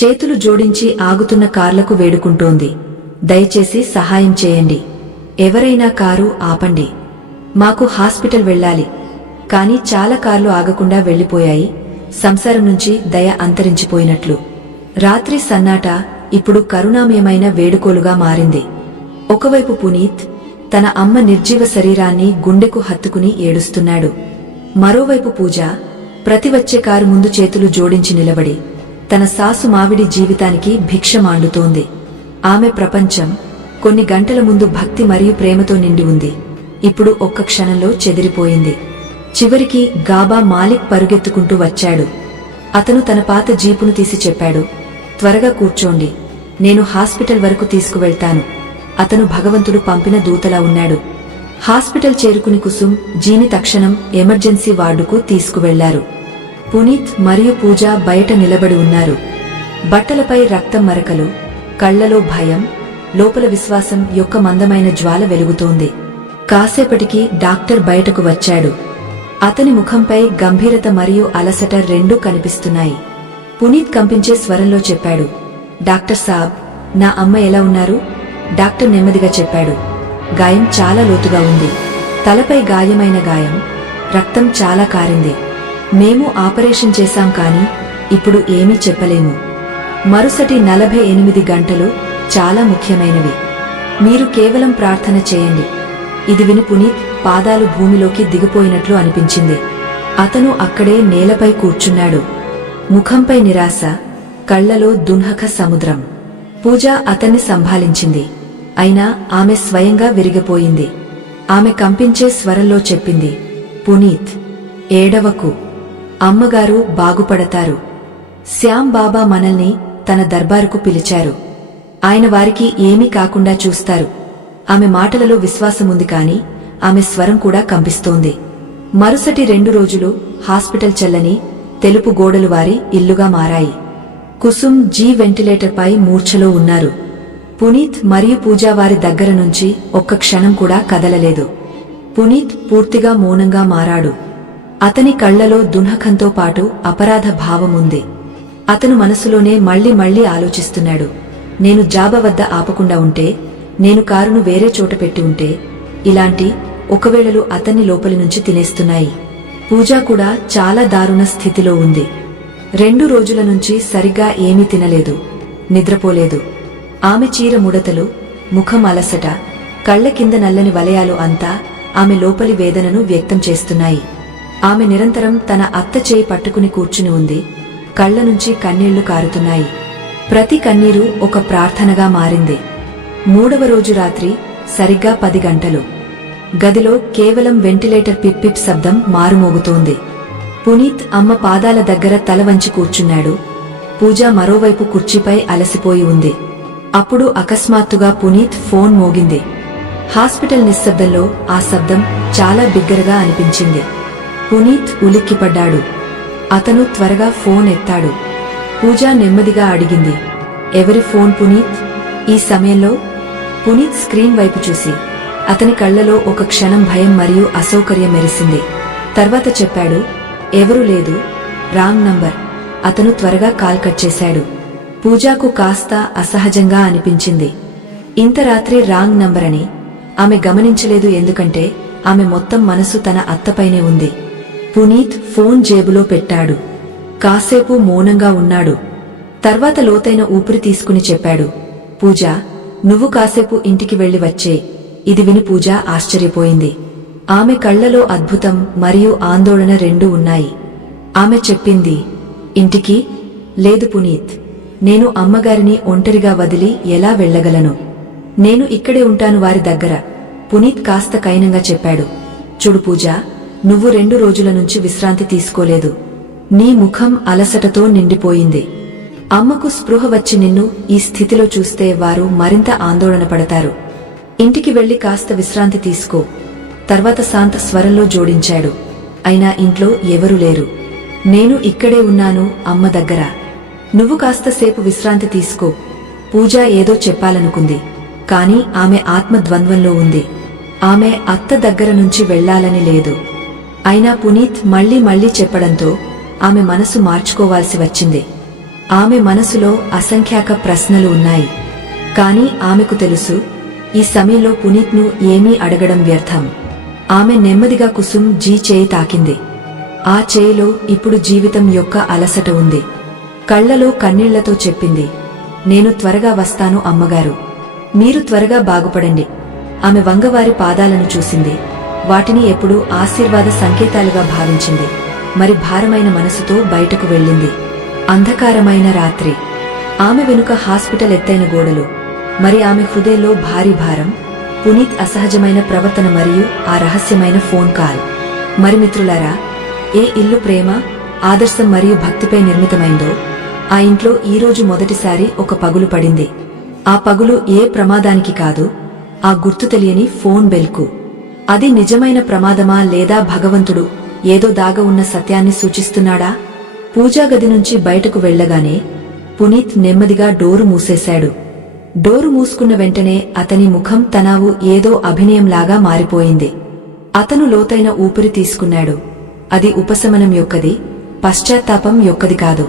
చేతులు జోడించి ఆగుతున్న కార్లకు వేడుకుంటోంది. దయచేసి సహాయం చేయండి. ఎవరైనా కారు ఆపండి. మాకు హాస్పిటల్ వెళ్ళాలి. కాని చాలా కార్లు ఆగకుండా వెళ్లిపోయాయి. సంసారం నుంచి దయ అంతరించిపోయినట్లు. రాత్రి సన్నాట ఇప్పుడు కరుణామయమైన వేడుకోలుగా మారింది. ఒకవైపు పునీత్ తన అమ్మ నిర్జీవ శరీరాన్ని గుండెకు హత్తుకుని ఏడుస్తున్నాడు. మరోవైపు పూజ ప్రతి వచ్చే కారు ముందు చేతులు జోడించి నిలబడి తన సాసు మావిడి జీవితానికి భిక్ష మాండుతోంది. ఆమె ప్రపంచం కొన్ని గంటల ముందు భక్తి మరియు ప్రేమతో నిండి ఉంది. ఇప్పుడు ఒక్క క్షణంలో చెదిరిపోయింది. చివరికి గాబా మాలిక్ పరుగెత్తుకుంటూ వచ్చాడు. అతను తన పాత జీపును తీసి చెప్పాడు, త్వరగా కూర్చోండి, నేను హాస్పిటల్ వరకు తీసుకువెళ్తాను. అతను భగవంతుడు పంపిన దూతలా ఉన్నాడు. హాస్పిటల్ చేరుకుని కుసుమ్ జీని తక్షణం ఎమర్జెన్సీ వార్డుకు తీసుకువెళ్లారు. పునీత్ మరియు పూజ బయట నిలబడి ఉన్నారు. బట్టలపై రక్తం మరకలు, కళ్లలో భయం, లోపల విశ్వాసం యొక్క మందమైన జ్వాల వెలుగుతోంది. కాసేపటికి డాక్టర్ బయటకు వచ్చాడు. అతని ముఖంపై గంభీరత మరియు అలసట రెండూ కనిపిస్తున్నాయి. పునీత్ కంపించే స్వరంలో చెప్పాడు, డాక్టర్ సాబ్, నా అమ్మ ఎలా ఉన్నారు? డాక్టర్ నెమ్మదిగా చెప్పాడు, గాయం చాలా లోతుగా ఉంది. తలపై గాయమైన గాయం, రక్తం చాలా కారింది. మేము ఆపరేషన్ చేశాం కాని ఇప్పుడు ఏమీ చెప్పలేము. మరుసటి 48 గంటలు చాలా ముఖ్యమైనవి. మీరు కేవలం ప్రార్థన చేయండి. ఇది విని పునీత్ పాదాలు భూమిలోకి దిగిపోయినట్లు అనిపించింది. అతను అక్కడే నేలపై కూర్చున్నాడు. ముఖంపై నిరాశ, కళ్లలో దున్హక సముద్రం. పూజ అతన్ని సంభాళించింది. అయినా ఆమె స్వయంగా విరిగిపోయింది. ఆమె కంపించే స్వరంలో చెప్పింది, పునీత్, ఏడవకు. అమ్మగారు బాగుపడతారు. శ్యామ్ బాబా మనల్ని తన దర్బారుకు పిలిచారు. ఆయన వారికి ఏమీ కాకుండా చూస్తారు. ఆమె మాటలలో విశ్వాసముంది కాని ఆమె స్వరం కూడా కంపిస్తోంది. మరుసటి 2 రోజులు హాస్పిటల్ చల్లని తెలుపు గోడలు వారి ఇల్లుగా మారాయి. కుసుమ్ జీ వెంటిలేటర్పై మూర్ఛలో ఉన్నారు. పునీత్ మరియు పూజా వారి దగ్గర నుంచి ఒక్క క్షణం కూడా కదలలేదు. పునీత్ పూర్తిగా మౌనంగా మారాడు. అతని కళ్లలో దున్హకంతో పాటు అపరాధ భావముంది. అతను మనసులోనే మళ్లీ ఆలోచిస్తున్నాడు, నేను జాబా వద్ద ఆపకుండా ఉంటే, నేను కారును వేరే చోట పెట్టి ఉంటే, ఇలాంటి ఒకవేళలు అతన్ని లోపలి నుంచి తినేస్తున్నాయి. పూజ కూడా చాలా దారుణ స్థితిలో ఉంది. 2 రోజుల నుంచి సరిగ్గా ఏమీ తినలేదు, నిద్రపోలేదు. ఆమె చీర ముడతలు, ముఖం అలసట, కళ్ల కింద నల్లని వలయాలు అంతా ఆమె లోపలి వేదనను వ్యక్తం చేస్తున్నాయి. ఆమె నిరంతరం తన అత్త చేయి పట్టుకుని కూర్చుని ఉంది. కళ్ల నుంచి కన్నీళ్లు కారుతున్నాయి. ప్రతి కన్నీరు ఒక ప్రార్థనగా మారింది. 3వ రోజు రాత్రి సరిగ్గా 10 గంటలు. గదిలో కేవలం వెంటిలేటర్ పిప్ శబ్దం మారుమోగుతోంది. పునీత్ అమ్మ పాదాల దగ్గర తల వంచి కూర్చున్నాడు. పూజ మరోవైపు కుర్చీపై అలసిపోయి ఉంది. అప్పుడు అకస్మాత్తుగా పునీత్ ఫోన్ మోగింది. హాస్పిటల్ నిశ్శబ్దంలో ఆ శబ్దం చాలా బిగ్గరగా అనిపించింది. పునీత్ ఉలిక్కిపడ్డాడు. అతను త్వరగా ఫోన్ ఎత్తాడు. పూజ నెమ్మదిగా అడిగింది, ఎవరి ఫోన్ పునీత్? ఈ సమయంలో పునీత్ స్క్రీన్ వైపు చూసి అతని కళ్లలో ఒక క్షణం భయం మరియు అసౌకర్యం మెరిసింది. తర్వాత చెప్పాడు, ఎవరూ లేదు, రాంగ్ నంబర్. అతను త్వరగా కాల్ కట్ చేశాడు. పూజాకు కాస్త అసహజంగా అనిపించింది. ఇంత రాత్రి రాంగ్ నంబర్ అని ఆమె గమనించలేదు, ఎందుకంటే ఆమె మొత్తం మనసు తన అత్తపైనే ఉంది. పునీత్ ఫోన్ జేబులో పెట్టాడు. కాసేపు మౌనంగా ఉన్నాడు. తర్వాత లోతైన ఊపిరి తీసుకుని చెప్పాడు, పూజ, నువ్వు కాసేపు ఇంటికి వెళ్లి వచ్చే. ఇది విని పూజ ఆశ్చర్యపోయింది. ఆమె కళ్లలో అద్భుతం మరియు ఆందోళన రెండూ ఉన్నాయి. ఆమె చెప్పింది, ఇంటికి? లేదు పునీత్, నేను అమ్మగారిని ఒంటరిగా వదిలి ఎలా వెళ్ళగలను? నేను ఇక్కడే ఉంటాను వారి దగ్గర. పునీత్ కాస్త కైనంగా చెప్పాడు. చూడు పూజ, నువ్వు 2 రోజుల నుంచి విశ్రాంతి తీసుకోలేదు. నీ ముఖం అలసటతో నిండిపోయింది. అమ్మకు స్పృహ వచ్చి నిన్ను ఈ స్థితిలో చూస్తే వారు మరింత ఆందోళన పడతారు. ఇంటికి వెళ్లి కాస్త విశ్రాంతి తీసుకో. తర్వాత శాంత స్వరంలో జోడించాడు. అయినా ఇంట్లో ఎవరూ లేరు. నేను ఇక్కడే ఉన్నాను అమ్మ దగ్గర. నువ్వు కాస్త సేపు విశ్రాంతి తీసుకో. పూజ ఏదో చెప్పాలనుకుంది, కాని ఆమె ఆత్మద్వంద్వంలో ఉంది. ఆమె అత్త దగ్గర నుంచి వెళ్లాలని లేదు. అయినా పునీత్ మళ్లీ చెప్పడంతో ఆమె మనసు మార్చుకోవాల్సి వచ్చింది. ఆమె మనసులో అసంఖ్యాక ప్రశ్నలు ఉన్నాయి. కాని ఆమెకు తెలుసు, ఈ సమయంలో పునీత్ను ఏమీ అడగడం వ్యర్థం. ఆమె నెమ్మదిగా కుసుమ్ చేయి తాకింది. ఆ చేయిలో ఇప్పుడు జీవితం యొక్క అలసట ఉంది. కళ్లలో కన్నీళ్లతో చెప్పింది, నేను త్వరగా వస్తాను అమ్మగారు. మీరు త్వరగా బాగుపడండి. ఆమె వంగవారి పాదాలను చూసింది. వాటిని ఎప్పుడూ ఆశీర్వాద సంకేతాలుగా భావించింది. మరి భారమైన మనసుతో బయటకు వెళ్ళింది. అంధకారమైన రాత్రి. ఆమె వెనుక హాస్పిటల్ ఎత్తైన గోడలు. మరి ఆమె హృదయంలో భారీ భారం. పునీత్ అసహజమైన ప్రవర్తన మరియు ఆ రహస్యమైన ఫోన్ కాల్. మరి మిత్రులారా, ఏ ఇల్లు ప్రేమ, ఆదర్శం మరియు భక్తిపై నిర్మితమైందో ఆ ఇంట్లో ఈరోజు మొదటిసారి ఒక పగులు పడింది. ఆ పగులు ఏ ప్రమాదానికి కాదు, ఆ గుర్తు తెలియని ఫోన్ బెల్కు. అది నిజమైన ప్రమాదమా లేదా భగవంతుడు ఏదో దాగ ఉన్న సత్యాన్ని సూచిస్తున్నాడా? పూజాగది నుంచి బయటకు వెళ్లగానే పునీత్ నెమ్మదిగా డోరు మూసేశాడు. డోరు మూసుకున్న వెంటనే అతని ముఖం తనావు ఏదో అభినయంలాగా మారిపోయింది. అతను లోతైన ఊపిరి తీసుకున్నాడు. అది ఉపశమనం యొక్కది, పశ్చాత్తాపం యొక్కది కాదు.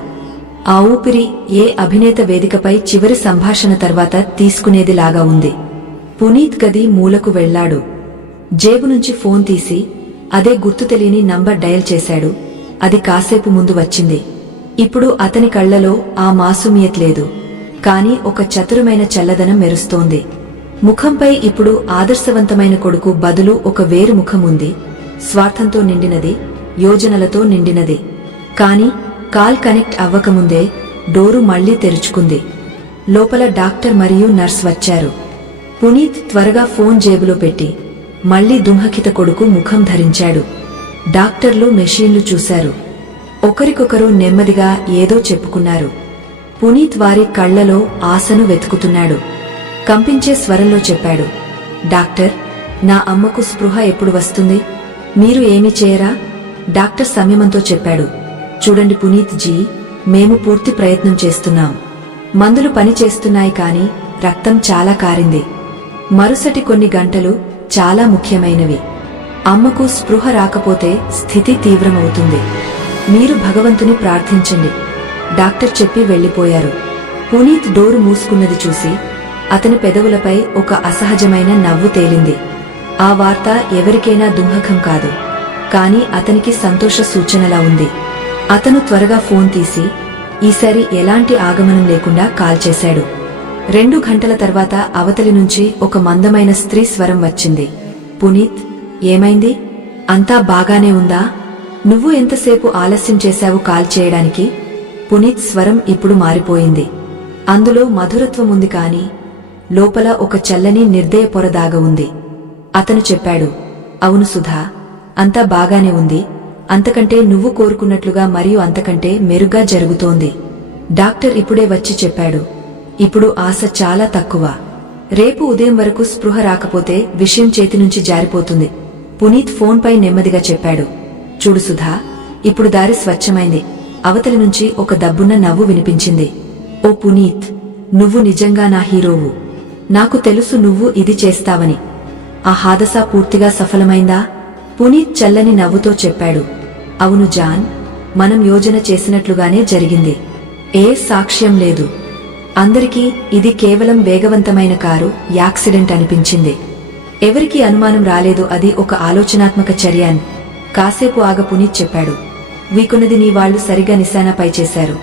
ఆ ఊపిరి ఏ అభినేత వేదికపై చివరి సంభాషణ తర్వాత తీసుకునేదిలాగా ఉంది. పునీత్ గది మూలకు వెళ్లాడు. జేబు నుంచి ఫోన్ తీసి అదే గుర్తు తెలియని నంబర్ డయల్ చేశాడు. అది కాసేపు ముందు వచ్చింది. ఇప్పుడు అతని కళ్లలో ఆ మాసూమియత్ లేదు, కాని ఒక చతురమైన చల్లదనం మెరుస్తోంది. ముఖంపై ఇప్పుడు ఆదర్శవంతమైన కొడుకు బదులు ఒక వేరు ముఖం ఉంది. స్వార్థంతో నిండినది, యోజనలతో నిండినది. కాని కాల్ కనెక్ట్ అవ్వకముందే డోరు మళ్లీ తెరుచుకుంది. లోపల డాక్టర్ మరియు నర్స్ వచ్చారు. పునీత్ త్వరగా ఫోన్ జేబులో పెట్టి మళ్లీ దుంహకిత కొడుకు ముఖం ధరించాడు. డాక్టర్లు మెషీన్లు చూశారు. ఒకరికొకరు నెమ్మదిగా ఏదో చెప్పుకున్నారు. పునీత్ వారి కళ్లలో ఆశను వెతుకుతున్నాడు. కంపించే స్వరంలో చెప్పాడు, డాక్టర్, నా అమ్మకు స్పృహ ఎప్పుడు వస్తుంది? మీరు ఏమీ చేయరా? డాక్టర్ సంయమంతో చెప్పాడు, చూడండి పునీత్ జీ, మేము పూర్తి ప్రయత్నం చేస్తున్నాం. మందులు పని చేస్తున్నాయి కాని రక్తం చాలా కారింది. మరుసటి కొన్ని గంటలు చాలా ముఖ్యమైనవి. అమ్మకు స్పృహ రాకపోతే స్థితి తీవ్రమవుతుంది. మీరు భగవంతుని ప్రార్థించండి, డాక్టర్ చెప్పి వెళ్లిపోయారు. పునీత్ డోరు మూసుకున్నది చూసి అతని పెదవులపై ఒక అసహజమైన నవ్వు తేలింది. ఆ వార్త ఎవరికైనా దుంహకం కాదు, కాని అతనికి సంతోష సూచనలా ఉంది. అతను త్వరగా ఫోన్ తీసి ఈసారి ఎలాంటి ఆగమనం లేకుండా కాల్ చేశాడు. 2 గంటల తర్వాత అవతలి నుంచి ఒక మందమైన స్త్రీ స్వరం వచ్చింది. పునీత్, ఏమైంది? అంతా బాగానే ఉందా? నువ్వు ఎంతసేపు ఆలస్యం చేశావు కాల్ చేయడానికి? పునీత్ స్వరం ఇప్పుడు మారిపోయింది. అందులో మధురత్వం ఉంది కాని లోపల ఒక చల్లని నిర్దయ పొర దాగ ఉంది. అతను చెప్పాడు, అవును సుధా, అంతా బాగానే ఉంది. అంతకంటే నువ్వు కోరుకున్నట్లుగా మరియు అంతకంటే మెరుగ్గా జరుగుతోంది. డాక్టర్ ఇప్పుడే వచ్చి చెప్పాడు, ఇప్పుడు ఆశ చాలా తక్కువ. రేపు ఉదయం వరకు స్పృహ రాకపోతే విషయం చేతి నుంచి జారిపోతుంది. పునీత్ ఫోన్పై నెమ్మదిగా చెప్పాడు, చూడు సుధా, ఇప్పుడు దారి స్వచ్ఛమైంది. అవతలి నుంచి ఒక దబ్బున్న నవ్వు వినిపించింది. ఓ పునీత్, నువ్వు నిజంగా నా హీరోవు. నాకు తెలుసు నువ్వు ఇది చేస్తావని. ఆ హాదసా పూర్తిగా సఫలమైందా? పునీత్ చల్లని నవ్వుతో చెప్పాడు, అవును జాన్, మనం యోజన చేసినట్లుగానే జరిగింది. ఏ సాక్ష్యం లేదు. అందరికీ ఇది కేవలం వేగవంతమైన కారు యాక్సిడెంట్ అనిపించింది. ఎవరికీ అనుమానం రాలేదు అది ఒక ఆలోచనాత్మక చర్య అని. కాసేపు ఆగ పునీత్ చెప్పాడు, వీకున్నది నీ వాళ్లు సరిగా నిశానాపై చేశారు.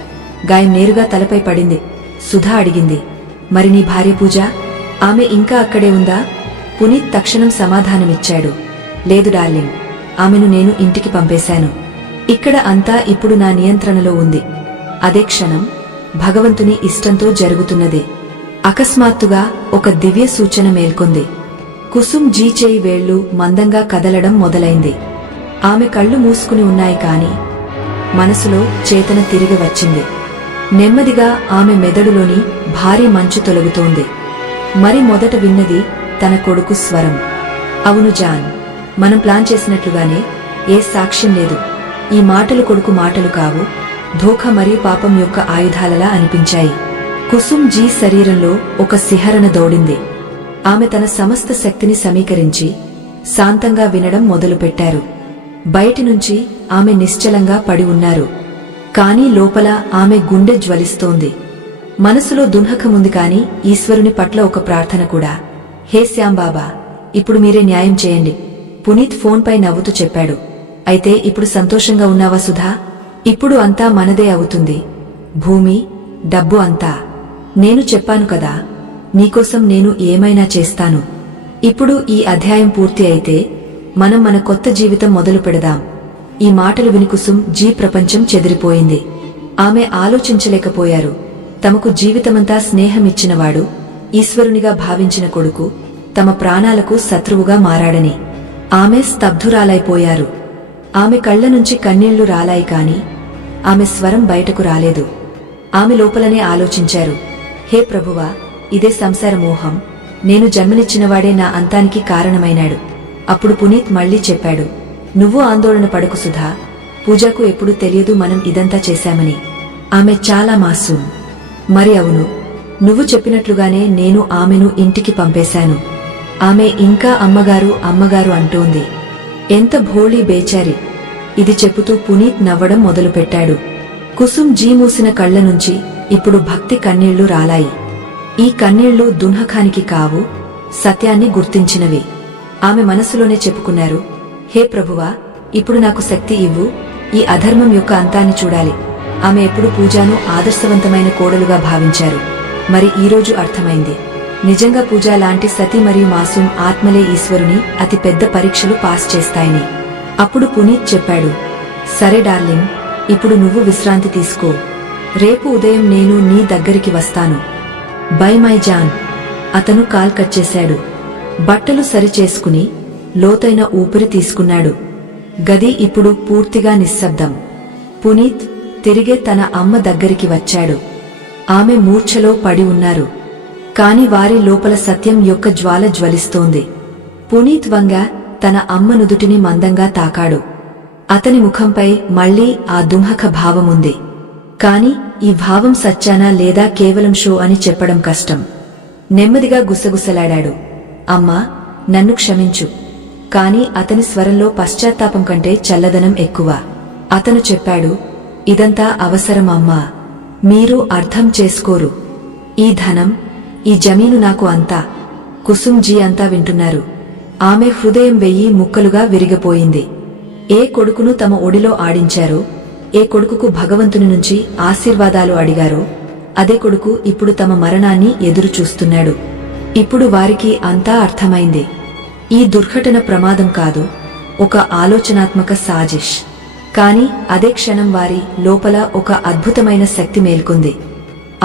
గాయం నేరుగా తలపై పడింది. సుధా అడిగింది, మరి నీ భార్య పూజ? ఆమె ఇంకా అక్కడే ఉందా? పునీత్ తక్షణం సమాధానమిచ్చాడు, లేదు డార్లింగ్, ఆమెను నేను ఇంటికి పంపేశాను. ఇక్కడ అంతా ఇప్పుడు నా నియంత్రణలో ఉంది. అదే క్షణం భగవంతుని ఇష్టంతో జరుగుతున్నది. అకస్మాత్తుగా ఒక దివ్య సూచన మేల్కొంది. కుసుమ్ జీ చేయి వేళ్లు మందంగా కదలడం మొదలైంది. ఆమె కళ్ళు మూసుకుని ఉన్నాయి కాని మనసులో చేతన తిరిగి వచ్చింది. నెమ్మదిగా ఆమె మెదడులోని భారీ మంచు తొలగుతోంది. మరి మొదట విన్నది తన కొడుకు స్వరం. అవును జాన్, మనం ప్లాన్ చేసినట్లుగానే. ఏ సాక్ష్యం లేదు. ఈ మాటలు కొడుకు మాటలు కావు, ధోఖ మరియు పాపం యొక్క ఆయుధాలలా అనిపించాయి. కుసుమ్ జీ శరీరంలో ఒక సిహరణ దౌడింది. ఆమె తన సమస్త శక్తిని సమీకరించి శాంతంగా వినడం మొదలుపెట్టారు. బయటినుంచి ఆమె నిశ్చలంగా పడి ఉన్నారు. కాని లోపల ఆమె గుండె జ్వలిస్తోంది. మనసులో దున్హకముంది కాని ఈశ్వరుని పట్ల ఒక ప్రార్థన కూడా. హే శ్యాంబాబా, ఇప్పుడు మీరే న్యాయం చేయండి, పునీత్ ఫోన్పై నవ్వుతూ చెప్పాడు. అయితే ఇప్పుడు సంతోషంగా ఉన్నావా సుధా? ఇప్పుడు అంతా మనదే అవుతుంది. భూమి, డబ్బు అంతా. నేను చెప్పాను కదా, నీకోసం నేను ఏమైనా చేస్తాను. ఇప్పుడు ఈ అధ్యాయం పూర్తి అయితే మనం మన కొత్త జీవితం మొదలు పెడదాం. ఈ మాటలు విని కుసుమ్ జీ ప్రపంచం చెదిరిపోయింది. ఆమె ఆలోచించలేకపోయారు. తమకు జీవితమంతా స్నేహమిచ్చినవాడు, ఈశ్వరునిగా భావించిన కొడుకు తమ ప్రాణాలకు శత్రువుగా మారాడని. ఆమె స్తబ్దురాలైపోయారు. ఆమె కళ్ల నుంచి కన్నీళ్లు రాలాయి కాని ఆమె స్వరం బయటకు రాలేదు. ఆమె లోపలనే ఆలోచించారు. హే ప్రభువా, ఇదే సంసార మోహం. నేను జన్మనిచ్చినవాడే నా అంతానికి కారణమైనాడు. అప్పుడు పునీత్ మళ్లీ చెప్పాడు, నువ్వు ఆందోళన పడకు సుధా, పూజకు ఎప్పుడు తెలియదు మనం ఇదంతా చేశామని. ఆమె చాలా మాసూం. మరి అవును, నువ్వు చెప్పినట్లుగానే నేను ఆమెను ఇంటికి పంపేశాను. ఆమె ఇంకా అమ్మగారు అమ్మగారు అంటోంది. ఎంత భోళీ బేచారి. ఇది చెప్పుతూ పునీత్ నవ్వడం మొదలుపెట్టాడు. కుసుమ్ జీ మూసిన కళ్ల నుంచి ఇప్పుడు భక్తి కన్నీళ్లు రాలాయి. ఈ కన్నీళ్లు దున్హకానికి కావు, సత్యాన్ని గుర్తించినవి. ఆమె మనసులోనే చెప్పుకున్నారు, హే ప్రభువా, ఇప్పుడు నాకు శక్తి ఇవ్వు, ఈ అధర్మం యొక్క అంతాన్ని చూడాలి. ఆమె ఎప్పుడు పూజాను ఆదర్శవంతమైన కోడలుగా భావించారు. మరి ఈరోజు అర్థమైంది, నిజంగా పూజ లాంటి సతి మరియు మాసూం ఆత్మలే ఈశ్వరుని అతి పెద్ద పరీక్షలు పాస్ చేస్తాయని. అప్పుడు పునీత్ చెప్పాడు, సరే డార్లింగ్, ఇప్పుడు నువ్వు విశ్రాంతి తీసుకో. రేపు ఉదయం నేను నీ దగ్గరికి వస్తాను. బై మై జాన్. అతను కాల్ కట్ చేశాడు. బట్టలు సరిచేసుకుని లోతైన ఊపిరి తీసుకున్నాడు. గది ఇప్పుడు పూర్తిగా నిశ్శబ్దం. పునీత్ తిరిగే తన అమ్మ దగ్గరికి వచ్చాడు. ఆమె మూర్ఛలో పడి ఉన్నారు. కాని వారి లోపల సత్యం యొక్క జ్వాల జ్వలిస్తోంది. పునీత్ వంగ తన అమ్మ నుదుటిని మందంగా తాకాడు. అతని ముఖంపై మళ్లీ ఆ దుంహక భావముంది. కాని ఈ భావం సత్యానా లేదా కేవలం షో అని చెప్పడం కష్టం. నెమ్మదిగా గుసగుసలాడాడు, అమ్మా, నన్ను క్షమించు. కాని అతని స్వరంలో పశ్చాత్తాపం కంటే చల్లదనం ఎక్కువ. అతను చెప్పాడు, ఇదంతా అవసరం అమ్మా, మీరు అర్థం చేసుకోరు. ఈ ధనం, ఈ జమీను నాకు అంతా. కుసుమ్ జీ అంతా వింటున్నారు. ఆమె హృదయం 1000 ముక్కలుగా విరిగిపోయింది. ఏ కొడుకును తమ ఒడిలో ఆడించారో, ఏ కొడుకుకు భగవంతుని నుంచి ఆశీర్వాదాలు అడిగారో, అదే కొడుకు ఇప్పుడు తమ మరణాన్ని ఎదురు చూస్తున్నాడు. ఇప్పుడు వారికి అంతా అర్థమైంది. ఈ దుర్ఘటన ప్రమాదం కాదు, ఒక ఆలోచనాత్మక సాజిష్. కాని అదే క్షణం వారి లోపల ఒక అద్భుతమైన శక్తి మేల్కొంది.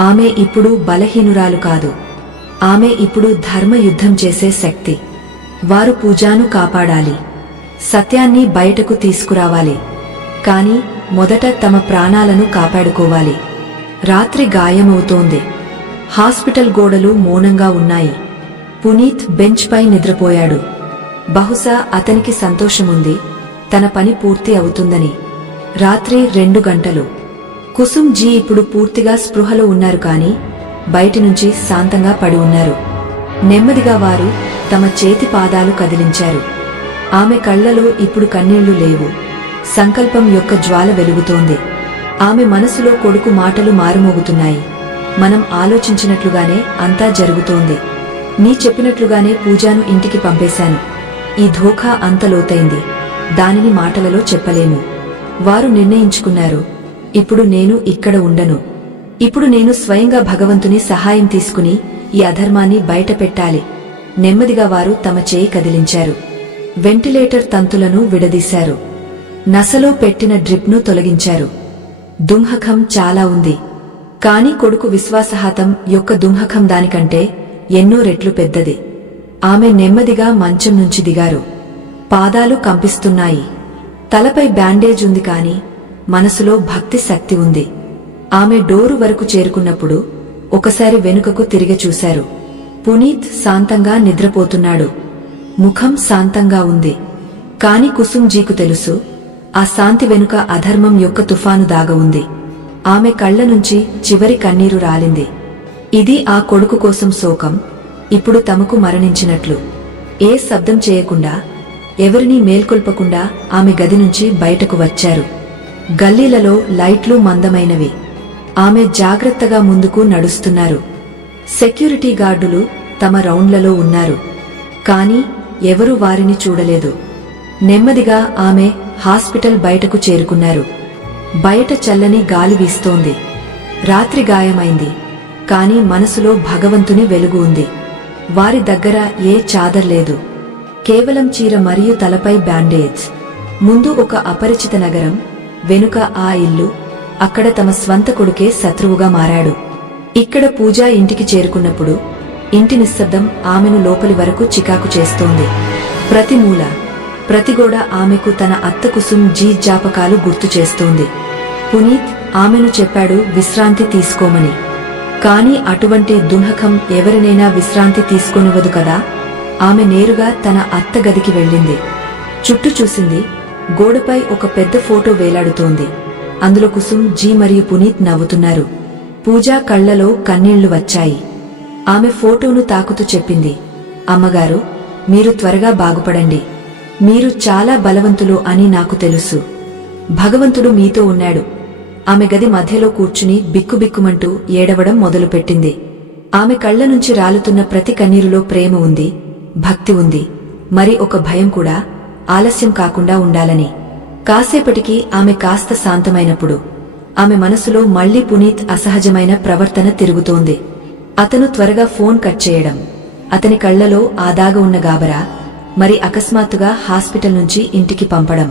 ఆమె ఇప్పుడు బలహీనురాలు కాదు, ఆమె ఇప్పుడు ధర్మయుద్ధం చేసే శక్తి. వారు పూజాను కాపాడాలి, సత్యాన్ని బయటకు తీసుకురావాలి. కాని మొదట తమ ప్రాణాలను కాపాడుకోవాలి. రాత్రి గాయమవుతోంది. హాస్పిటల్ గోడలు మౌనంగా ఉన్నాయి. పునీత్ బెంచ్ పై నిద్రపోయాడు. బహుశా అతనికి సంతోషముంది, తన పని పూర్తి అవుతుందని. రాత్రి 2 గంటలు. కుసుమ్ జీ ఇప్పుడు పూర్తిగా స్పృహలో ఉన్నారు కాని బయటినుంచి శాంతంగా పడి ఉన్నారు. నెమ్మదిగా వారు తమ చేతి పాదాలు కదిలించారు. ఆమె కళ్లలో ఇప్పుడు కన్నీళ్లు లేవు, సంకల్పం యొక్క జ్వాల వెలుగుతోంది. ఆమె మనసులో కొడుకు మాటలు మారుమోగుతున్నాయి. మనం ఆలోచించినట్లుగానే అంతా జరుగుతోంది. నీ చెప్పినట్లుగానే పూజాను ఇంటికి పంపేశాను. ఈ ధోఖా అంత లోతైంది, దానిని మాటలలో చెప్పలేము. వారు నిర్ణయించుకున్నారు, ఇప్పుడు నేను ఇక్కడ ఉండను. ఇప్పుడు నేను స్వయంగా భగవంతుని సహాయం తీసుకుని ఈ అధర్మాన్ని బయట పెట్టాలి. నెమ్మదిగా వారు తమ చేయి కదిలించారు. వెంటిలేటర్ తంతులను విడదీశారు. నసలో పెట్టిన డ్రిప్ను తొలగించారు. దుంహకం చాలా ఉంది, కాని కొడుకు విశ్వాసఘాతం యొక్క దుంహకం దానికంటే ఎన్నో రెట్లు పెద్దది. ఆమె నెమ్మదిగా మంచం నుంచి దిగారు. పాదాలు కంపిస్తున్నాయి. తలపై బ్యాండేజ్ ఉంది కాని మనసులో భక్తి శక్తి ఉంది. ఆమె డోరు వరకు చేరుకున్నప్పుడు ఒకసారి వెనుకకు తిరిగి చూశారు. పునీత్ శాంతంగా నిద్రపోతున్నాడు. ముఖం శాంతంగా ఉంది. కాని కుసుంజీకు తెలుసు, ఆ శాంతి వెనుక అధర్మం యొక్క తుఫాను దాగ ఉంది. ఆమె కళ్ల నుంచి చివరి కన్నీరు రాలింది. ఇది ఆ కొడుకు కోసం శోకం, ఇప్పుడు తమకు మరణించినట్లు. ఏ శబ్దం చేయకుండా, ఎవరినీ మేల్కొల్పకుండా ఆమె గది నుంచి బయటకు వచ్చారు. గల్లీలలో లైట్లు మందమైనవి. ఆమె జాగ్రత్తగా ముందుకు నడుస్తున్నారు. సెక్యూరిటీ గార్డులు తమ రౌండ్లలో ఉన్నారు. కాని ఎవరూ వారిని చూడలేదు. నెమ్మదిగా ఆమె హాస్పిటల్ బయటకు చేరుకున్నారు. బయట చల్లని గాలి వీస్తోంది. రాత్రి గాయమైంది, కాని మనసులో భగవంతుని వెలుగు ఉంది. వారి దగ్గర ఏ చాదర్ లేదు, కేవలం చీర మరియు తలపై బ్యాండేజ్. ముందు ఒక అపరిచిత నగరం, వెనుక ఆ ఇల్లు. అక్కడ తమ స్వంత కొడుకే శత్రువుగా మారాడు. ఇక్కడ పూజా ఇంటికి చేరుకున్నప్పుడు ఇంటి నిశ్శబ్దం ఆమెను లోపలి వరకు చికాకు చేస్తోంది. ప్రతి మూల, ప్రతి గోడ ఆమెకు తన అత్త కుసుంజీ జ్ఞాపకాలు గుర్తు చేస్తోంది. పునీత్ ఆమెను చెప్పాడు విశ్రాంతి తీసుకోమని. కాని అటువంటి దుంహకం ఎవరినైనా విశ్రాంతి తీసుకోనివ్వదు కదా. ఆమె నేరుగా తన అత్త గదికి వెళ్ళింది. చుట్టూ చూసింది. గోడపై ఒక పెద్ద ఫోటో వేలాడుతోంది. అందులో కుసుంజీ మరియు పునీత్ నవ్వుతున్నారు. పూజా కళ్లలో కన్నీళ్లు వచ్చాయి. ఆమె ఫోటోను తాకుతూ చెప్పింది, అమ్మగారు, మీరు త్వరగా బాగుపడండి. మీరు చాలా బలవంతులు అని నాకు తెలుసు. భగవంతుడు మీతో ఉన్నాడు. ఆమె గది మధ్యలో కూర్చుని బిక్కుబిక్కుమంటూ ఏడవడం మొదలుపెట్టింది. ఆమె కళ్ల నుంచి రాలుతున్న ప్రతి కన్నీరులో ప్రేమ ఉంది, భక్తి ఉంది, మరి ఒక భయం కూడా, ఆలస్యం కాకుండా ఉండాలని. కాసేపటికి ఆమె కాస్త శాంతమైనప్పుడు ఆమె మనసులో మళ్లీ పునీత్ అసహజమైన ప్రవర్తన తిరుగుతోంది. అతను త్వరగా ఫోన్ కట్ చేయడం, అతని కళ్లలో ఆదాగ ఉన్న గాబరా, మరి అకస్మాత్తుగా హాస్పిటల్ నుంచి ఇంటికి పంపడం.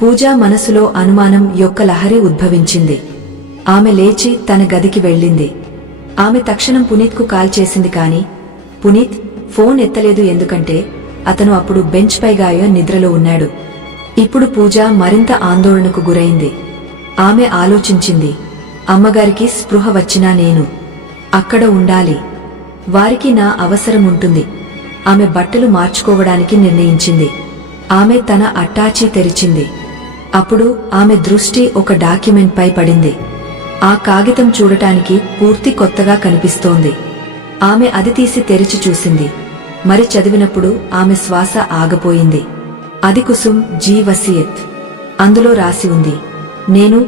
పూజా మనసులో అనుమానం యొక్క లహరి ఉద్భవించింది. ఆమె లేచి తన గదికి వెళ్ళింది. ఆమె తక్షణం పునీత్కు కాల్ చేసింది. కాని పునీత్ ఫోన్ ఎత్తలేదు. ఎందుకంటే అతను అప్పుడు బెంచ్ పైగాయ నిద్రలో ఉన్నాడు. ఇప్పుడు పూజ మరింత ఆందోళనకు గురైంది. ఆమె ఆలోచించింది, అమ్మగారికి స్పృహ వచ్చినా నేను అక్కడ ఉండాలి. వారికి నా అవసరం ఉంటుంది. ఆమె బట్టలు మార్చుకోవడానికి నిర్ణయించింది. ఆమె తన అట్టాచీ తెరిచింది. అప్పుడు ఆమె దృష్టి ఒక డాక్యుమెంట్ పై పడింది. ఆ కాగితం చూడటానికి పూర్తి కొత్తగా కనిపిస్తోంది. ఆమె అది తీసి తెరిచి చూసింది. మరి చదివినప్పుడు ఆమె శ్వాస ఆగపోయింది. అది కుసుంజీ వసియత్. అందులో రాసి ఉంది, నేను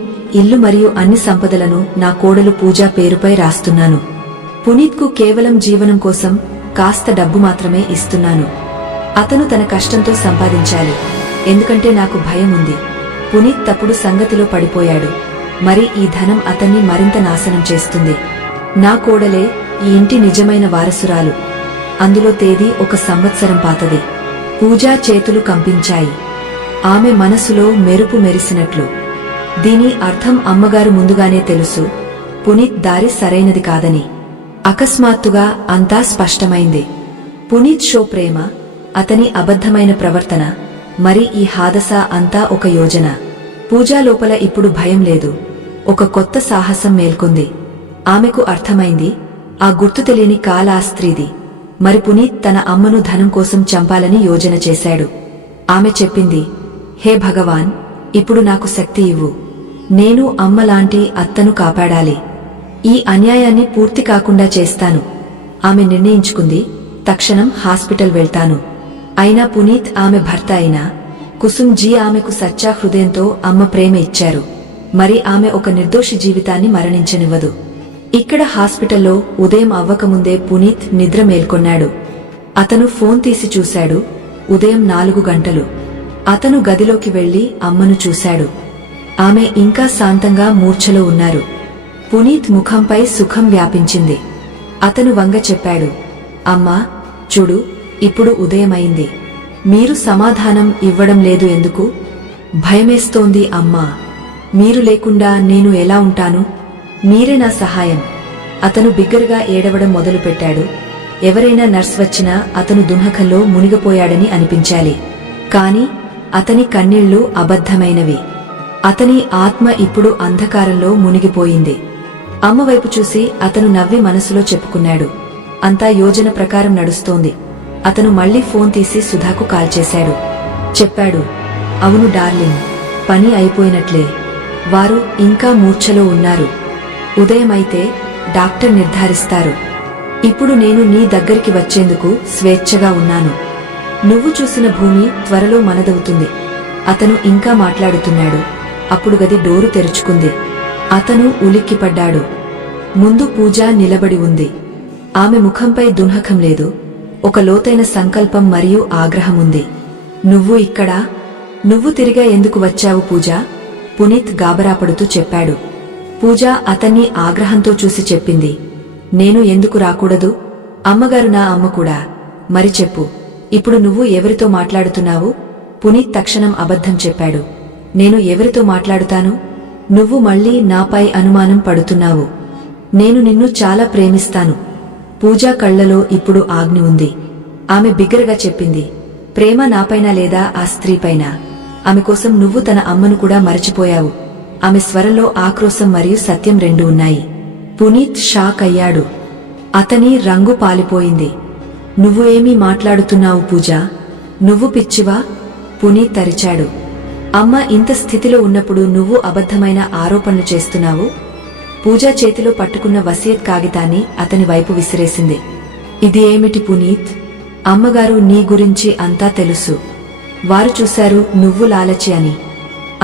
ఇల్లు మరియు అన్ని సంపదలను నా కోడలు పూజా పేరుపై రాస్తున్నాను. పునీత్కు కేవలం జీవనం కోసం కాస్త డబ్బు మాత్రమే ఇస్తున్నాను. అతను తన కష్టంతో సంపాదించాలి. ఎందుకంటే నాకు భయం ఉంది. పునీత్ తప్పుడు సంగతిలో పడిపోయాడు. మరి ఈ ధనం అతన్ని మరింత నాశనం చేస్తుంది. నా కోడలే ఈ ఇంటి నిజమైన వారసురాలు. అందులో తేదీ 1 సంవత్సరం పాతది. పూజా చేతులు కంపించాయి. ఆమె మనసులో మెరుపు మెరిసినట్లు. దీని అర్థం అమ్మగారు ముందుగానే తెలుసు, పునీత్ దారి సరైనది కాదని. అకస్మాత్తుగా అంతా స్పష్టమైంది. పునీత్ షో ప్రేమ, అతని అబద్ధమైన ప్రవర్తన, మరి ఈ హాదస అంతా ఒక యోజన. పూజా లోపల ఇప్పుడు భయం లేదు, ఒక కొత్త సాహసం మేల్కొంది. ఆమెకు అర్థమైంది, ఆ గుర్తు తెలియని కాల ఆ స్త్రీది. మరి పునీత్ తన అమ్మను ధనం కోసం చంపాలని యోజన చేశాడు. ఆమె చెప్పింది, హే భగవాన్, ఇప్పుడు నాకు శక్తి ఇవ్వు. నేను అమ్మలాంటి అత్తను కాపాడాలి. ఈ అన్యాయాన్ని పూర్తి కాకుండా చేస్తాను. ఆమె నిర్ణయించుకుంది, తక్షణం హాస్పిటల్ వెళ్తాను. అయినా పునీత్ ఆమె భర్త అయినా కుసుంజీ ఆమెకు సచ్చా హృదయంతో అమ్మ ప్రేమ ఇచ్చారు. మరి ఆమె ఒక నిర్దోషి జీవితాన్ని మరణించనివ్వదు. ఇక్కడ హాస్పిటల్లో ఉదయం అవ్వకముందే పునీత్ నిద్ర మేల్కొన్నాడు. అతను ఫోన్ తీసి చూశాడు. ఉదయం 4 గంటలు. అతను గదిలోకి వెళ్లి అమ్మను చూశాడు. ఆమె ఇంకా శాంతంగా మూర్ఛలో ఉన్నారు. పునీత్ ముఖంపై సుఖం వ్యాపించింది. అతను వంగ చెప్పాడు, అమ్మా, చూడు, ఇప్పుడు ఉదయమైంది. మీరు సమాధానం ఇవ్వడం లేదు ఎందుకు? భయమేస్తోంది అమ్మా. మీరు లేకుండా నేను ఎలా ఉంటాను? మీరే నా సహాయం. అతను బిగ్గరగా ఏడవడం మొదలుపెట్టాడు. ఎవరైనా నర్స్ వచ్చినా అతను దుంహకంలో మునిగిపోయాడని అనిపించాలి. కాని అతని కన్నీళ్లు అబద్ధమైనవి. అతని ఆత్మ ఇప్పుడు అంధకారంలో మునిగిపోయింది. అమ్మవైపు చూసి అతను నవ్వి మనసులో చెప్పుకున్నాడు, అంతా యోజన ప్రకారం నడుస్తోంది. అతను మళ్లీ ఫోన్ తీసి సుధాకు కాల్ చేశాడు. చెప్పాడు, అవును డార్లింగ్, పని అయిపోయినట్లే. వారు ఇంకా మూర్ఛలో ఉన్నారు. ఉదయమైతే డాక్టర్ నిర్ధారిస్తారు. ఇప్పుడు నేను నీ దగ్గరికి వచ్చేందుకు స్వేచ్ఛగా ఉన్నాను. నువ్వు చూసిన భూమి త్వరలో మనదవుతుంది. అతను ఇంకా మాట్లాడుతున్నాడు. అప్పుడు గది డోరు తెరుచుకుంది. అతను ఉలిక్కిపడ్డాడు. ముందు పూజ నిలబడి ఉంది. ఆమె ముఖంపై దుంహకం లేదు, ఒక లోతైన సంకల్పం మరియు ఆగ్రహం ఉంది. నువ్వు ఇక్కడా? నువ్వు తిరిగా ఎందుకు వచ్చావు పూజా? పునీత్ గాబరాపడుతూ చెప్పాడు. పూజ అతన్ని ఆగ్రహంతో చూసి చెప్పింది, నేను ఎందుకు రాకూడదు? అమ్మగారు నా అమ్మ కూడా. మరి చెప్పు, ఇప్పుడు నువ్వు ఎవరితో మాట్లాడుతున్నావు? పునీత్ తక్షణం అబద్ధం చెప్పాడు. నేను ఎవరితో మాట్లాడుతాను? నువ్వు మళ్లీ నాపై అనుమానం పడుతున్నావు. నేను నిన్ను చాలా ప్రేమిస్తాను. పూజా కళ్లలో ఇప్పుడు ఆగ్ని ఉంది. ఆమె బిగ్గరగా చెప్పింది, ప్రేమ నాపైన లేదా ఆ స్త్రీపైన? ఆమె కోసం నువ్వు తన అమ్మను కూడా మరచిపోయావు. ఆమె స్వరంలో ఆక్రోశం మరియు సత్యం రెండూ ఉన్నాయి. పునీత్ షాక్ అయ్యాడు. అతని రంగు పాలిపోయింది. నువ్వు ఏమీ మాట్లాడుతున్నావు పూజా? నువ్వు పిచ్చివా? పునీత్ తరిచాడు. అమ్మ ఇంత స్థితిలో ఉన్నప్పుడు నువ్వు అబద్ధమైన ఆరోపణలు చేస్తున్నావు. పూజా చేతిలో పట్టుకున్న వసియత్ కాగితాన్ని అతని వైపు విసిరేసింది. ఇది ఏమిటి పునీత్? అమ్మగారు నీ గురించి అంతా తెలుసు. వారు చూశారు నువ్వు లాలచి అని.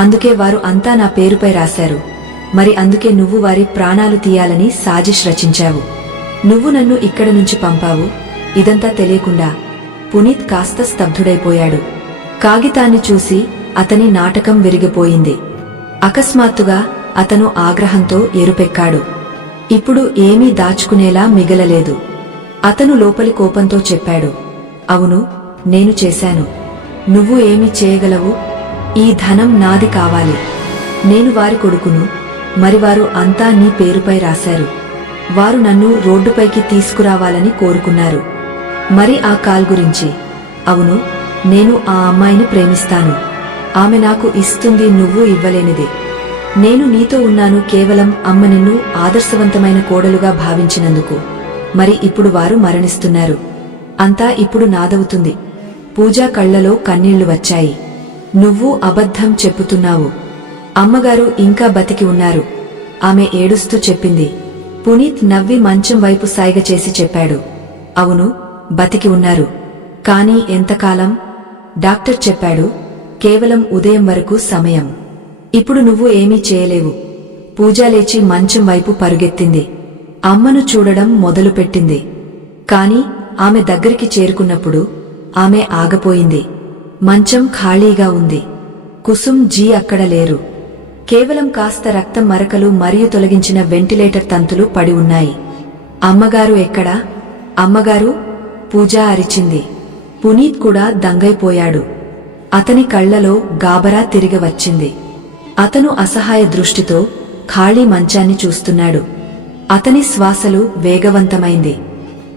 అందుకే వారు అంతా నా పేరుపై రాశారు. మరి అందుకే నువ్వు వారి ప్రాణాలు తీయాలని సాజిష్ రచించావు. నువ్వు నన్ను ఇక్కడ నుంచి పంపావు. ఇదంతా తెలియకుండా. పునీత్ కాస్త స్తబ్దుడైపోయాడు. కాగితాన్ని చూసి అతని నాటకం విరిగిపోయింది. అకస్మాత్తుగా అతను ఆగ్రహంతో ఎరుపెక్కాడు. ఇప్పుడు ఏమీ దాచుకునేలా మిగలలేదు. అతను లోపలి కోపంతో చెప్పాడు, అవును, నేను చేశాను. నువ్వు ఏమి చేయగలవు? ఈ ధనం నాది కావాలి. నేను వారి కొడుకును. మరి వారు అంతా నీ పేరుపై రాశారు. వారు నన్ను రోడ్డుపైకి తీసుకురావాలని కోరుకున్నారు. మరి ఆ కాల్ గురించి? అవును, నేను ఆ అమ్మాయిని ప్రేమిస్తాను. ఆమె నాకు ఇస్తుంది, నువ్వు ఇవ్వలేనిది. నేను నీతో ఉన్నాను కేవలం అమ్మ నిన్ను ఆదర్శవంతమైన కోడలుగా భావించినందుకు. మరి ఇప్పుడు వారు మరణిస్తున్నారు. అంతా ఇప్పుడు నాదవుతుంది. పూజా కళ్లలో కన్నీళ్లు వచ్చాయి. నువ్వు అబద్ధం చెప్పుతున్నావు. అమ్మగారు ఇంకా బతికి ఉన్నారు. ఆమె ఏడుస్తూ చెప్పింది. పునీత్ నవ్వి మంచం వైపు సైగ చేసి చెప్పాడు, అవును, బతికి ఉన్నారు. కానీ ఎంతకాలం? డాక్టర్ చెప్పాడు, కేవలం ఉదయం వరకు సమయం. ఇప్పుడు నువ్వు ఏమీ చేయలేవు. పూజ లేచి మంచం వైపు పరుగెత్తింది. అమ్మను చూడడం మొదలుపెట్టింది. కాని ఆమె దగ్గరికి చేరుకున్నప్పుడు ఆమె ఆగపోయింది. మంచం ఖాళీగా ఉంది. కుసుమ్ జీ అక్కడ లేరు. కేవలం కాస్త రక్తం మరకలు మరియు తొలగించిన వెంటిలేటర్ తంతులు పడి ఉన్నాయి. అమ్మగారు ఎక్కడా? అమ్మగారు? పూజ అరిచింది. పునీత్ కూడా దంగైపోయాడు. అతని కళ్లలో గాబరా తిరిగి వచ్చింది. అతను అసహాయ దృష్టితో ఖాళీ మంచాన్ని చూస్తున్నాడు. అతని శ్వాసలు వేగవంతమైంది.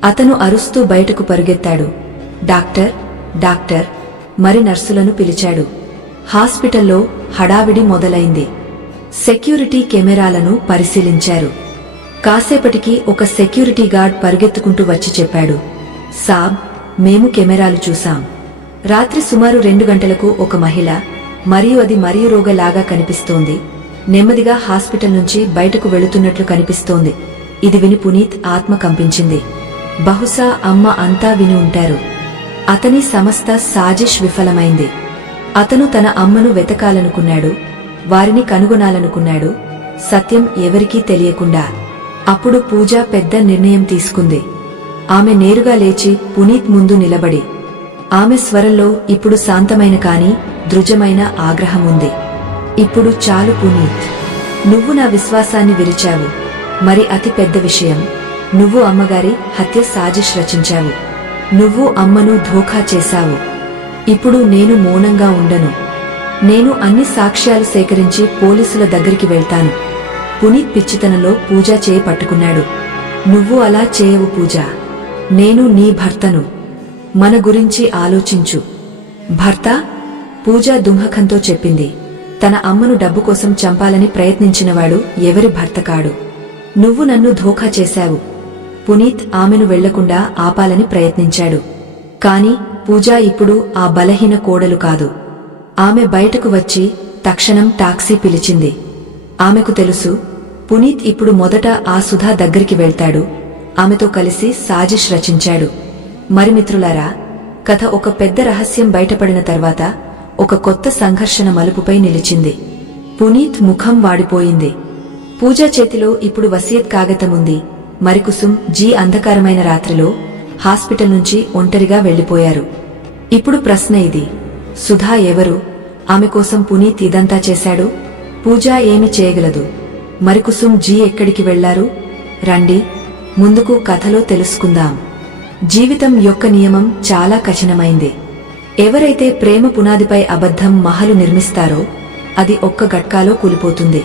అతను అరుస్తూ బయటకు పరుగెత్తాడు. Doctor, doctor! మరి నర్సులను పిలిచాడు. హాస్పిటల్లో హడావిడి మొదలైంది. సెక్యూరిటీ కెమెరాలను పరిశీలించారు. కాసేపటికి ఒక సెక్యూరిటీ గార్డ్ పరుగెత్తుకుంటూ వచ్చి చెప్పాడు, సాబ్, మేము కెమెరాలు చూశాం. రాత్రి సుమారు 2 గంటలకు ఒక మహిళ, మరియు అది మయూరోగలాగా కనిపిస్తోంది, నెమ్మదిగా హాస్పిటల్ నుంచి బయటకు వెళుతున్నట్లు కనిపిస్తోంది. ఇది విని పునీత్ ఆత్మ కంపించింది. బహుశా అమ్మ అంతా విని ఉంటారు. అతని సమస్త సాజిష్ విఫలమైంది. అతను తన అమ్మను వెతకాలనుకున్నాడు, వారిని కనుగొనాలనుకున్నాడు, సత్యం ఎవరికీ తెలియకుండా. అప్పుడు పూజ పెద్ద నిర్ణయం తీసుకుంది. ఆమె నేరుగా లేచి పునీత్ ముందు నిలబడి, ఆమె స్వరంలో ఇప్పుడు శాంతమైన కాని దృఢమైన ఆగ్రహం ఉంది. ఇప్పుడు చాలు పునీత్, నువ్వు నా విశ్వాసాన్ని విరిచావు. మరి అతి పెద్ద విషయం, నువ్వు అమ్మగారి హత్య సాజిష్ రచించావు. నువ్వు అమ్మను ధోఖా చేశావు. ఇప్పుడు నేను మౌనంగా ఉండను. నేను అన్ని సాక్ష్యాలు సేకరించి పోలీసుల దగ్గరికి వెళ్తాను. పునీత్ పిచ్చితనంలో పూజ చేయి పట్టుకున్నాడు. నువ్వు అలా చేయవు పూజ. నేను నీ భర్తను. మన గురించి ఆలోచించు. భర్త? పూజ దుంహకంతో చెప్పింది. తన అమ్మను డబ్బు కోసం చంపాలని ప్రయత్నించినవాడు ఎవరి భర్త కాడు. నువ్వు నన్ను ధోఖా చేశావు. పునీత్ ఆమెను వెళ్లకుండా ఆపాలని ప్రయత్నించాడు. కాని పూజ ఇప్పుడు ఆ బలహీన కోడలు కాదు. ఆమె బయటకు వచ్చి తక్షణం టాక్సీ పిలిచింది. ఆమెకు తెలుసు, పునీత్ ఇప్పుడు మొదట ఆ సుధా దగ్గరికి వెళ్తాడు. ఆమెతో కలిసి సాజిష్ రచించాడు. మరి మిత్రులారా, కథ ఒక పెద్ద రహస్యం బయటపడిన తర్వాత ఒక కొత్త సంఘర్షణ మలుపుపై నిలిచింది. పునీత్ ముఖం వాడిపోయింది. పూజ చేతిలో ఇప్పుడు వసియత్ కాగితముంది. మరికుసుమ్ జీ అంధకారమైన రాత్రిలో హాస్పిటల్ నుంచి ఒంటరిగా వెళ్లిపోయారు. ఇప్పుడు ప్రశ్న ఇది: సుధా ఎవరు? ఆమె కోసం పునీత్ ఇదంతా చేశాడు. పూజ ఏమి చేయగలదు? మరికుసుమ్ జీ ఎక్కడికి వెళ్లారు? రండి, ముందుకు కథలో తెలుసుకుందాం. జీవితం యొక్క నియమం చాలా కఠినమైంది. ఎవరైతే ప్రేమ పునాదిపై అబద్ధం మహలు నిర్మిస్తారో అది ఒక్క గట్కాలో కూలిపోతుంది.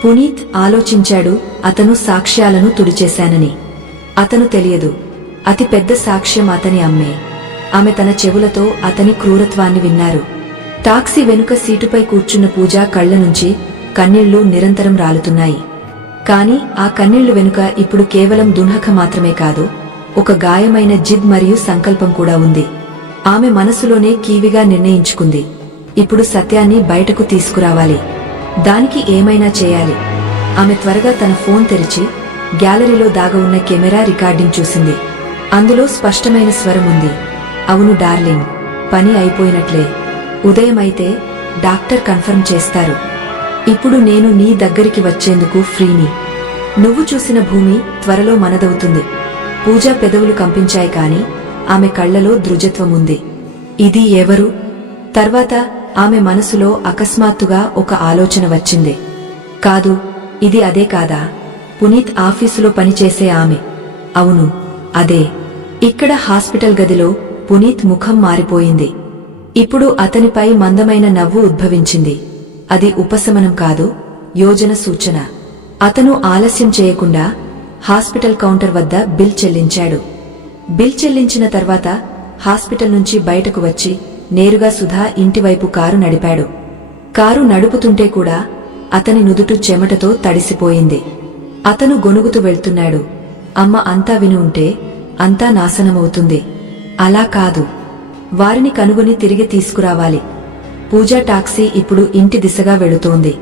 పునీత్ ఆలోచించాడు, అతను సాక్ష్యాలను తుడిచేశానని. అతను తెలియదు, అతి పెద్ద సాక్ష్యం అతని అమ్మే. ఆమె తన చెవులతో అతని క్రూరత్వాన్ని విన్నారు. టాక్సీ వెనుక సీటుపై కూర్చున్న పూజ కళ్ల నుంచి కన్నీళ్లు నిరంతరం రాలుతున్నాయి. కాని ఆ కన్నీళ్లు వెనుక ఇప్పుడు కేవలం దున్హక మాత్రమే కాదు, ఒక గాయమైన జిద్ మరియు సంకల్పం కూడా ఉంది. ఆమె మనసులోనే కీవిగా నిర్ణయించుకుంది, ఇప్పుడు సత్యాన్ని బయటకు తీసుకురావాలి. దానికి ఏమైనా చేయాలి. ఆమె త్వరగా తన ఫోన్ తెరిచి గ్యాలరీలో దాగవున్న కెమెరా రికార్డింగ్ చూసింది. అందులో స్పష్టమైన స్వరం ఉంది. అవును డార్లింగ్, పని అయిపోయినట్లే. ఉదయమైతే డాక్టర్ కన్ఫర్మ్ చేస్తారు. ఇప్పుడు నేను నీ దగ్గరికి వచ్చేందుకు ఫ్రీని. నువ్వు చూసిన భూమి త్వరలో మనదవుతుంది. పూజ పెదవులు కంపించాయి, కాని ఆమె కళ్లలో దృజత్వముంది. ఇది ఎవరు? తర్వాత ఆమె మనసులో అకస్మాత్తుగా ఒక ఆలోచన వచ్చింది. కాదు, ఇది అదే కాదా? పునీత్ ఆఫీసులో పనిచేసే ఆమె. అవును, అదే. ఇక్కడ హాస్పిటల్ గదిలో పునీత్ ముఖం మారిపోయింది. ఇప్పుడు అతనిపై మందమైన నవ్వు ఉద్భవించింది. అది ఉపశమనం కాదు, యోజన సూచన. అతను ఆలస్యం చేయకుండా హాస్పిటల్ కౌంటర్ వద్ద బిల్ చెల్లించాడు. బిల్ చెల్లించిన తర్వాత హాస్పిటల్ నుంచి బయటకు వచ్చి నేరుగా సుధా ఇంటివైపు కారు నడిపాడు. కారు నడుపుతుంటే కూడా అతని నుదుటు చెమటతో తడిసిపోయింది. అతను గొణుగుతూ వెళ్తున్నాడు. అమ్మ అంతా విని ఉంటే అంతా నాశనమవుతుంది. అలా కాదు, వారిని కనుగొని తిరిగి తీసుకురావాలి. పూజా టాక్సీ ఇప్పుడు ఇంటి దిశగా వెళుతోంది.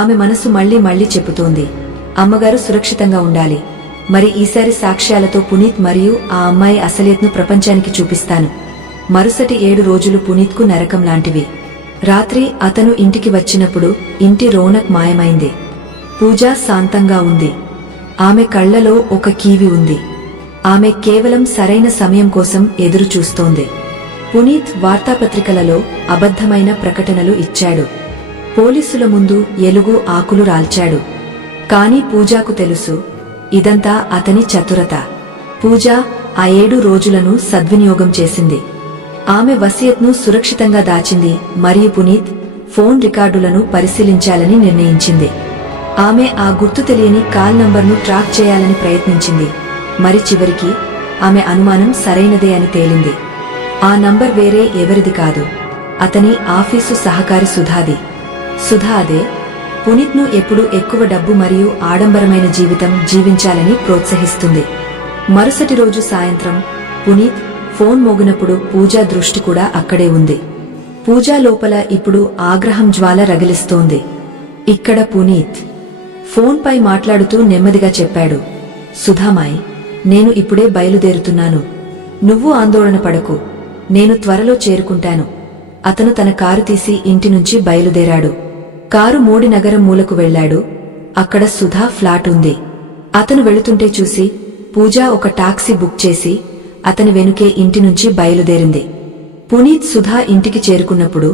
ఆమె మనసు మళ్లీ మళ్లీ చెబుతోంది, అమ్మగారు సురక్షితంగా ఉండాలి. మరి ఈసారి సాక్ష్యాలతో పునీత్ మరియు ఆ అమ్మాయి అసలియత్ను ప్రపంచానికి చూపిస్తాను. మరుసటి 7 రోజులు పునీత్కు నరకం లాంటివి. రాత్రి అతను ఇంటికి వచ్చినప్పుడు ఇంటి రౌనక్ మాయమైంది. పూజ శాంతంగా ఉంది. ఆమె కళ్లలో ఒక కీవి ఉంది. ఆమె కేవలం సరైన సమయం కోసం ఎదురు చూస్తోంది. పునీత్ వార్తాపత్రికలలో అబద్ధమైన ప్రకటనలు ఇచ్చాడు. పోలీసుల ముందు ఎలుగు ఆకులు రాల్చాడు. కాని పూజాకు తెలుసు, ఇదంతా అతని చతురత. పూజ ఆ 7 రోజులను సద్వినియోగం చేసింది. ఆమె వసియత్ను సురక్షితంగా దాచింది మరియు పునీత్ ఫోన్ రికార్డులను పరిశీలించాలని నిర్ణయించింది. ఆమె ఆ గుర్తు తెలియని కాల్ నంబర్ను ట్రాక్ చేయాలని ప్రయత్నించింది. మరి చివరికి ఆమె అనుమానం సరైనదే అని తేలింది. ఆ నంబర్ వేరే ఎవరిది కాదు, అతని ఆఫీసు సహకారి సుధాది. సుధా అదే పునీత్ను ఎప్పుడూ ఎక్కువ డబ్బు మరియు ఆడంబరమైన జీవితం జీవించాలని ప్రోత్సహిస్తుంది. మరుసటి రోజు సాయంత్రం పునీత్ ఫోన్ మోగినప్పుడు పూజా దృష్టి కూడా అక్కడే ఉంది. పూజా లోపల ఇప్పుడు ఆగ్రహం జ్వాల రగిలిస్తోంది. ఇక్కడ పునీత్ ఫోన్పై మాట్లాడుతూ నెమ్మదిగా చెప్పాడు, సుధామాయ్, నేను ఇప్పుడే బయలుదేరుతున్నాను. నువ్వు ఆందోళన పడకు, నేను త్వరలో చేరుకుంటాను. అతను తన కారు తీసి ఇంటి నుంచి బయలుదేరాడు. కారు మోడి నగరం మూలకు వెళ్లాడు. అక్కడ సుధా ఫ్లాట్ ఉంది. అతను వెళుతుంటే చూసి పూజ ఒక టాక్సీ బుక్ చేసి అతని వెనుకే ఇంటి నుంచి బయలుదేరింది. పునీత్ సుధా ఇంటికి చేరుకున్నప్పుడు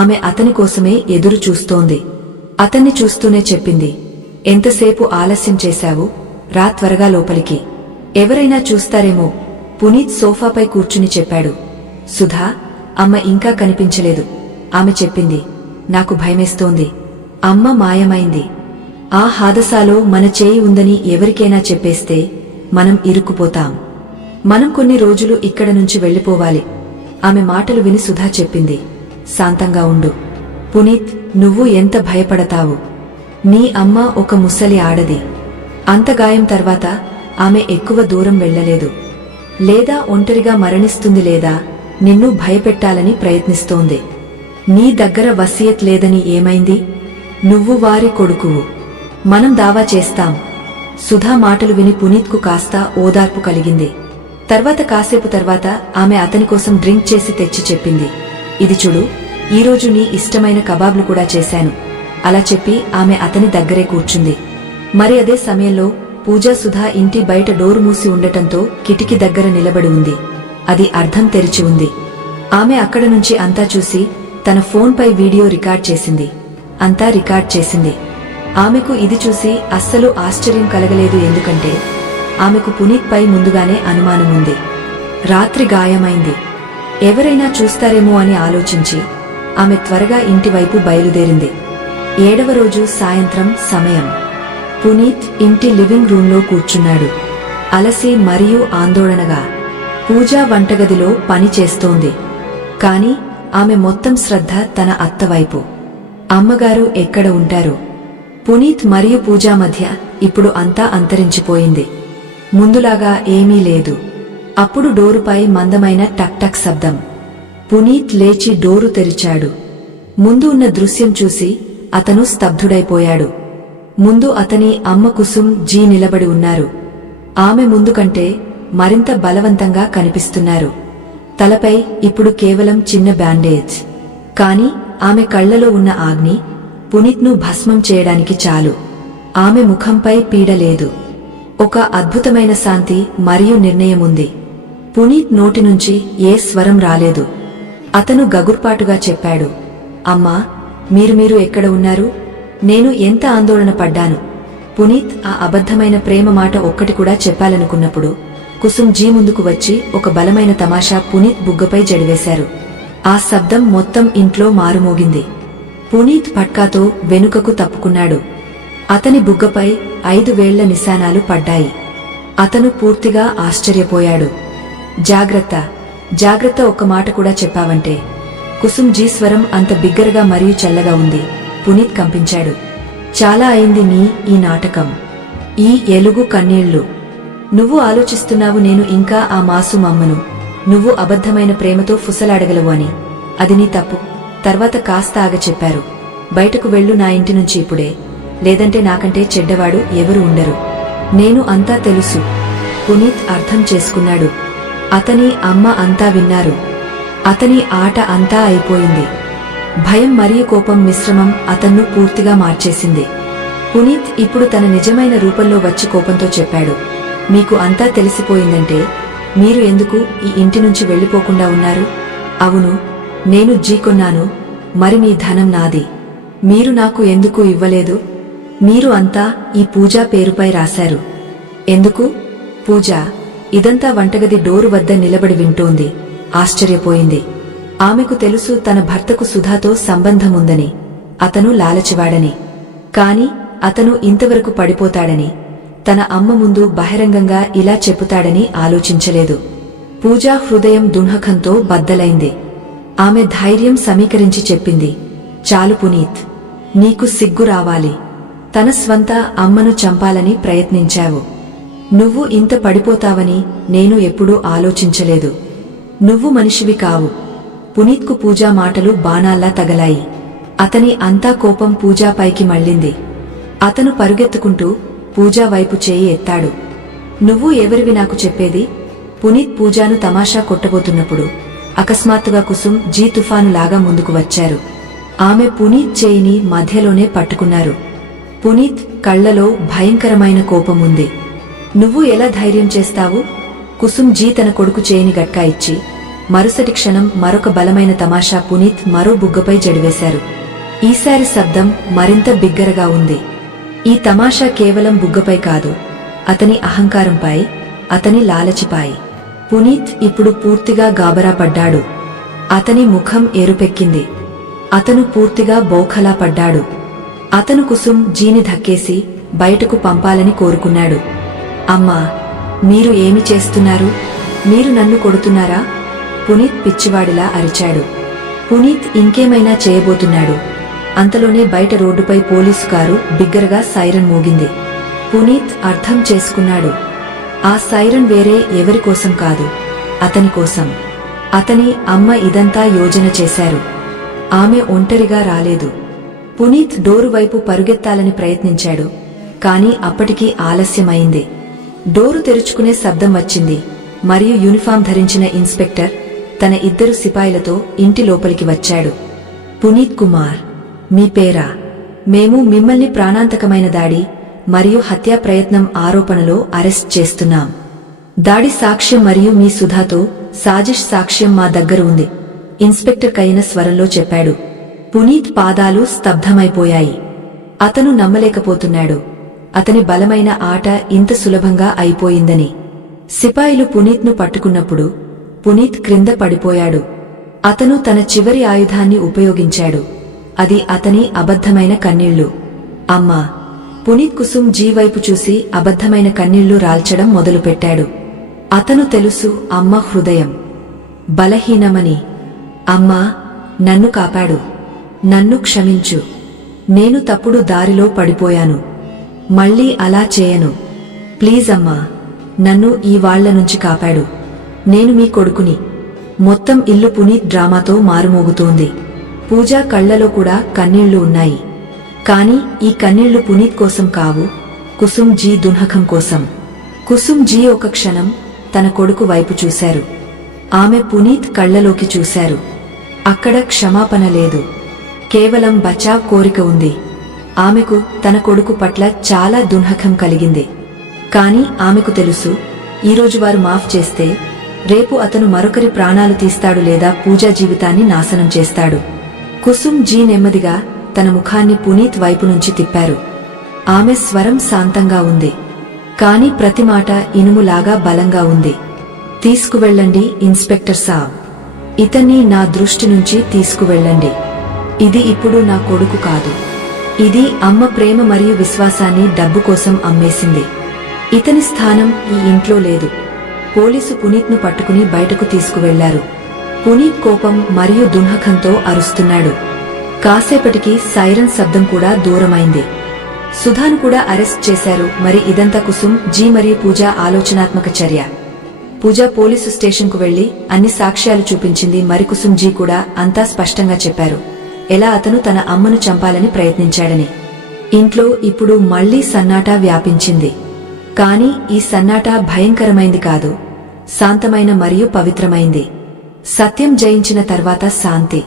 ఆమె అతని కోసమే ఎదురు చూస్తోంది. అతన్ని చూస్తూనే చెప్పింది, ఎంతసేపు ఆలస్యం చేశావు? రా త్వరగా లోపలికి, ఎవరైనా చూస్తారేమో. పునీత్ సోఫాపై కూర్చుని చెప్పాడు. సుధా, అమ్మ ఇంకా కనిపించలేదు. ఆమె చెప్పింది, నాకు భయమేస్తోంది. అమ్మ మాయమైంది. ఆ హాదసాలో మన చేయి ఉందని ఎవరికైనా చెప్పేస్తే మనం ఇరుక్కుపోతాం. మనం కొన్ని రోజులు ఇక్కడ నుంచి వెళ్లిపోవాలి. ఆమె మాటలు విని సుధా చెప్పింది, శాంతంగా ఉండు పునీత్, నువ్వు ఎంత భయపడతావు? నీ అమ్మ ఒక ముసలి ఆడది. అంత గాయం తర్వాత ఆమె ఎక్కువ దూరం వెళ్లలేదు. లేదా ఒంటరిగా మరణిస్తుంది, లేదా నిన్ను భయపెట్టాలని ప్రయత్నిస్తోంది. నీ దగ్గర వసియత్ లేదని ఏమైంది? నువ్వు వారి కొడుకువు. మనం దావా చేస్తాం. సుధా మాటలు విని పునీత్కు కాస్త ఓదార్పు కలిగింది. తర్వాత కాసేపు తర్వాత ఆమె అతని కోసం డ్రింక్ చేసి తెచ్చి చెప్పింది, ఇది చూడు, ఈరోజు నీ ఇష్టమైన కబాబ్లు కూడా చేశాను. అలా చెప్పి ఆమె అతని దగ్గరే కూర్చుంది. మరి అదే సమయంలో పూజా సుధా ఇంటి బయట డోరు మూసి ఉండటంతో కిటికీ దగ్గర నిలబడి ఉంది. అది అర్ధం తెరిచి ఉంది. ఆమె అక్కడ నుంచి అంతా చూసి తన ఫోన్పై వీడియో రికార్డ్ చేసింది. అంతా రికార్డ్ చేసింది. ఆమెకు ఇది చూసి అస్సలు ఆశ్చర్యం కలగలేదు. ఎందుకంటే ఆమెకు పునీత్ పై ముందుగానే అనుమానం ఉంది. రాత్రి గాయమైంది, ఎవరైనా చూస్తారేమో అని ఆలోచించి ఆమె త్వరగా ఇంటివైపు బయలుదేరింది. 7వ రోజు సాయంత్రం సమయం. పునీత్ ఇంటి లివింగ్ రూంలో కూర్చున్నాడు, అలసి మరియు ఆందోళనగా. పూజా వంటగదిలో పని చేస్తోంది. కాని ఆమె మొత్తం శ్రద్ధ తన అత్తవైపు. అమ్మగారు ఎక్కడ ఉంటారు? పునీత్ మరియు పూజా మధ్య ఇప్పుడు అంతా అంతరించిపోయింది. ముందులాగా ఏమీ లేదు. అప్పుడు డోరుపై మందమైన టక్ టక్ శబ్దం. పునీత్ లేచి డోరు తెరిచాడు. ముందు ఉన్న దృశ్యం చూసి అతను స్తబ్దుడైపోయాడు. ముందు అతని అమ్మ కుసుమ్ జీ నిలబడి ఉన్నారు. ఆమె ముందు కంటే మరింత బలవంతంగా కనిపిస్తున్నారు. తలపై ఇప్పుడు కేవలం చిన్న బ్యాండేజ్. కాని ఆమె కళ్లలో ఉన్న ఆగ్ని పునీత్ను భస్మం చేయడానికి చాలు. ఆమె ముఖంపై పీడ లేదు. ఒక అద్భుతమైన శాంతి మరియు నిర్ణయముంది. పునీత్ నోటి నుంచి ఏ స్వరం రాలేదు. అతను గగుర్పాటుగా చెప్పాడు, అమ్మా, మీరు ఎక్కడ ఉన్నారు? నేను ఎంత ఆందోళన పడ్డాను. పునీత్ ఆ అబద్ధమైన ప్రేమ మాట ఒక్కటి కూడా చెప్పాలనుకున్నప్పుడు కుసుమ్ జీ ముందుకు వచ్చి ఒక బలమైన తమాషా పునీత్ బుగ్గపై జడివేశారు. ఆ శబ్దం మొత్తం ఇంట్లో మారుమోగింది. పునీత్ పట్కాతో వెనుకకు తప్పుకున్నాడు. అతని బుగ్గపై 5 వేళ్ల నిశానాలు పడ్డాయి. అతను పూర్తిగా ఆశ్చర్యపోయాడు. జాగ్రత్త, జాగ్రత్త, ఒక్క మాట కూడా చెప్పావంటే. కుసుమ్ జీ స్వరం అంత బిగ్గరగా మరియు చల్లగా ఉంది. పునీత్ కంపించాడు. చాలా అయింది ఈ నాటకం. ఈ ఎలుగు కన్నీళ్లు. నువ్వు ఆలోచిస్తున్నావు నేను ఇంకా ఆ మాసూమ్ అమ్మను. నువ్వు అబద్ధమైన ప్రేమతో ఫుసలాడగలవు అని. అది నీ తప్పు. తర్వాత కాస్త ఆగ చెప్పారు. బయటకు వెళ్ళు నా ఇంటి నుంచి ఇప్పుడే, లేదంటే నాకంటే చెడ్డవాడు ఎవరు ఉండరు. నేను అంతా తెలుసు. పునీత్ అర్థం చేసుకున్నాడు. అతని అమ్మ అంతా విన్నారు. అతని ఆట అంతా అయిపోయింది. భయం మరియు కోపం మిశ్రమం అతన్ను పూర్తిగా మార్చేసింది. పునీత్ ఇప్పుడు తన నిజమైన రూపంలో వచ్చి కోపంతో చెప్పాడు, మీకు అంతా తెలిసిపోయిందంటే మీరు ఎందుకు ఈ ఇంటి నుంచి వెళ్లిపోకుండా ఉన్నారు? అవును, నేను జీ కొన్నాను. మరి మీ ధనం నాది. మీరు నాకు ఎందుకు ఇవ్వలేదు? మీరు అంతా ఈ పూజా పేరుపై రాశారు. ఎందుకు? పూజ ఇదంతా వంటగది డోరు వద్ద నిలబడి వింటోంది. ఆశ్చర్యపోయింది. ఆమెకు తెలుసు తన భర్తకు సుధాతో సంబంధముందని, అతను లాలచివాడని. కాని అతను ఇంతవరకు పడిపోతాడని, తన అమ్మ ముందు బహిరంగంగా ఇలా చెప్పుతాడని ఆలోచించలేదు. పూజా హృదయం దున్హకంతో బద్దలైంది. ఆమె ధైర్యం సమీకరించి చెప్పింది, చాలు పునీత్, నీకు సిగ్గు రావాలి. తన స్వంత అమ్మను చంపాలని ప్రయత్నించావు. నువ్వు ఇంత పడిపోతావని నేను ఎప్పుడూ ఆలోచించలేదు. నువ్వు మనిషివి కావు. పునీత్కు పూజా మాటలు బాణాల్లా తగలాయి. అతని అంతా కోపం పూజాపైకి మళ్ళింది. అతను పరుగెత్తుకుంటూ పూజా వైపు చేయి ఎత్తాడు. నువ్వు ఎవరివి నాకు చెప్పేది? పునీత్ పూజాను తమాషా కొట్టబోతున్నప్పుడు అకస్మాత్తుగా కుసుమ్ జీ తుఫానులాగా ముందుకు వచ్చారు. ఆమె పునీత్ చేయిని మధ్యలోనే పట్టుకున్నారు. పునీత్ కళ్లలో భయంకరమైన కోపముంది. నువ్వు ఎలా ధైర్యం చేస్తావు? కుసుమ్ జీ తన కొడుకు చేయిని గట్కా ఇచ్చి మరుసటి క్షణం మరొక బలమైన తమాషా పునీత్ మరో బుగ్గపై జడివేశారు. ఈసారి శబ్దం మరింత బిగ్గరగా ఉంది. ఈ తమాషా కేవలం బుగ్గపై కాదు, అతని అహంకారంపై, అతని లాలచిపై. పునీత్ ఇప్పుడు పూర్తిగా గాబరా పడ్డాడు. అతని ముఖం ఎరుపెక్కింది. అతను పూర్తిగా బౌఖలా పడ్డాడు. అతను కుసుమ్ జీని ధక్కేసి బయటకు పంపాలని కోరుకున్నాడు. అమ్మా, మీరు ఏమి చేస్తున్నారు? మీరు నన్ను కొడుతున్నారా? పునీత్ పిచ్చివాడిలా అరిచాడు. పునీత్ ఇంకేమైనా చేయబోతున్నాడు. అంతలోనే బయట రోడ్డుపై పోలీసు కారు బిగ్గరగా సైరన్ మోగింది. పునీత్ అర్థం చేసుకున్నాడు. ఆ సైరన్ వేరే ఎవరికోసం కాదు, అతని కోసం. అతని అమ్మ ఇదంతా యోజన చేశారు. ఆమె ఒంటరిగా రాలేదు. పునీత్ డోరు వైపు పరుగెత్తాలని ప్రయత్నించాడు. కాని అప్పటికీ ఆలస్యమైంది. డోరు తెరుచుకునే శబ్దం వచ్చింది మరియు యూనిఫాం ధరించిన ఇన్స్పెక్టర్ తన 2 సిపాయిలతో ఇంటి లోపలికి వచ్చాడు. పునీత్ కుమార్, మీ పేరా? మేము మిమ్మల్ని ప్రాణాంతకమైన దాడి మరియు హత్యా ప్రయత్నం ఆరోపణలో అరెస్ట్ చేస్తున్నాం. దాడి సాక్ష్యం మరియు మీ సుధాతో సాజిష్ సాక్ష్యం మా దగ్గర ఉంది, ఇన్స్పెక్టర్ కైన స్వరంలో చెప్పాడు. పునీత్ పాదాలు స్తబ్దమైపోయాయి. అతను నమ్మలేకపోతున్నాడు. అతని బలమైన ఆట ఇంత సులభంగా అయిపోయిందని. సిపాయిలు పునీత్ను పట్టుకున్నప్పుడు పునీత్ క్రింద పడిపోయాడు. అతను తన చివరి ఆయుధాన్ని ఉపయోగించాడు. అది అతని అబద్ధమైన కన్నీళ్లు. అమ్మా! పునీత్ కుసుమ్ జీ వైపు చూసి అబద్ధమైన కన్నీళ్లు రాల్చడం మొదలుపెట్టాడు. అతను తెలుసు అమ్మ హృదయం బలహీనమని. అమ్మా, నన్ను కాపాడు. నన్ను క్షమించు. నేను తప్పుడు దారిలో పడిపోయాను. మళ్ళీ అలా చేయను. ప్లీజ్ అమ్మా, నన్ను ఈ వాళ్ల నుంచి కాపాడు. నేను మీ కొడుకుని. మొత్తం ఇల్లు పునీత్ డ్రామాతో మారుమోగుతోంది. పూజా కళ్లలో కూడా కన్నీళ్లు ఉన్నాయి. కాని ఈ కన్నీళ్లు పునీత్ కోసం కావు, కుసుమ్ జీ దున్హకం కోసం. కుసుమ్ జీ ఒక క్షణం తన కొడుకు వైపు చూశారు. ఆమె పునీత్ కళ్లలోకి చూశారు. అక్కడ క్షమాపణ లేదు, కేవలం బచావ్ కోరిక ఉంది. ఆమెకు తన కొడుకు పట్ల చాలా దున్హకం కలిగింది. కాని ఆమెకు తెలుసు, ఈరోజు వారు మాఫ్ చేస్తే రేపు అతను మరొకరి ప్రాణాలు తీస్తాడు లేదా పూజా జీవితాన్ని నాశనం చేస్తాడు. కుసుమ్ జీ నెమ్మదిగా తన ముఖాన్ని పునీత్ వైపు నుంచి తిప్పారు. ఆమె స్వరం శాంతంగా ఉంది, కాని ప్రతి మాట ఇనుములాగా బలంగా ఉంది. తీసుకువెళ్ళండి ఇన్స్పెక్టర్ సాబ్. ఇతన్ని నా దృష్టి నుంచి తీసుకువెళ్ళండి. ఇది ఇప్పుడు నా కొడుకు కాదు. ఇది అమ్మ ప్రేమ మరియు విశ్వాసాన్ని డబ్బు కోసం అమ్మేసింది. ఇతని స్థానం ఈ ఇంట్లో లేదు. పోలీసు పునీత్ను పట్టుకుని బయటకు తీసుకువెళ్లారు. పునీత్ కోపం మరియు దున్హకంతో అరుస్తున్నాడు. కాసేపటికి సైరన్ శబ్దం కూడా దూరమైంది. సుధాను కూడా అరెస్ట్ చేశారు. మరి ఇదంతా కుసుమ్ జీ మరియు పూజ ఆలోచనాత్మక చర్య. పూజ పోలీసు స్టేషన్కు వెళ్లి అన్ని సాక్ష్యాలు చూపించింది. మరి కుసుమ్ జీ కూడా అంతా స్పష్టంగా చెప్పారు, ఎలా అతను తన అమ్మను చంపాలని ప్రయత్నించాడని. ఇంట్లో ఇప్పుడు మళ్లీ సన్నాటా వ్యాపించింది. కాని ఈ సన్నాటా భయంకరమైంది కాదు, శాంతమైన మరియు పవిత్రమైంది. సత్యం జయించిన తర్వాత శాంతి.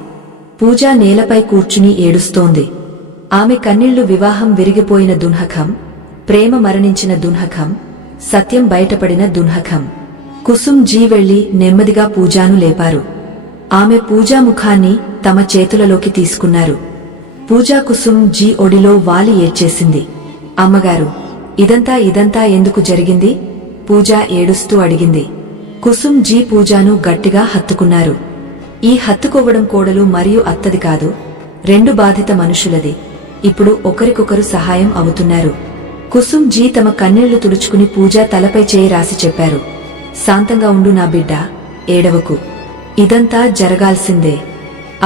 పూజ నేలపై కూర్చుని ఏడుస్తోంది. ఆమె కన్నీళ్లు వివాహం విరిగిపోయిన దున్హకం, ప్రేమ మరణించిన దున్హకం, సత్యం బయటపడిన దున్హకం. కుసుమ్ జీ వెళ్లి నెమ్మదిగా పూజాను లేపారు. ఆమె పూజా ముఖాన్ని తమ చేతులలోకి తీసుకున్నారు. పూజా కుసుమ్ జీ ఒడిలో వాలి ఏడ్చేసింది. అమ్మగారు, ఇదంతా ఎందుకు జరిగింది? పూజ ఏడుస్తూ అడిగింది. కుసుమ్ జీ పూజాను గట్టిగా హత్తుకున్నారు. ఈ హత్తుకోవడం కోడలు మరియు అత్తది కాదు, 2 బాధిత మనుషులది. ఇప్పుడు ఒకరికొకరు సహాయం అవుతున్నారు. కుసుమ్ జీ తమ కన్నీళ్లు తుడుచుకుని పూజ తలపై చేయి రాసి చెప్పారు, శాంతంగా ఉండు నా బిడ్డ, ఏడవకు. ఇదంతా జరగాల్సిందే.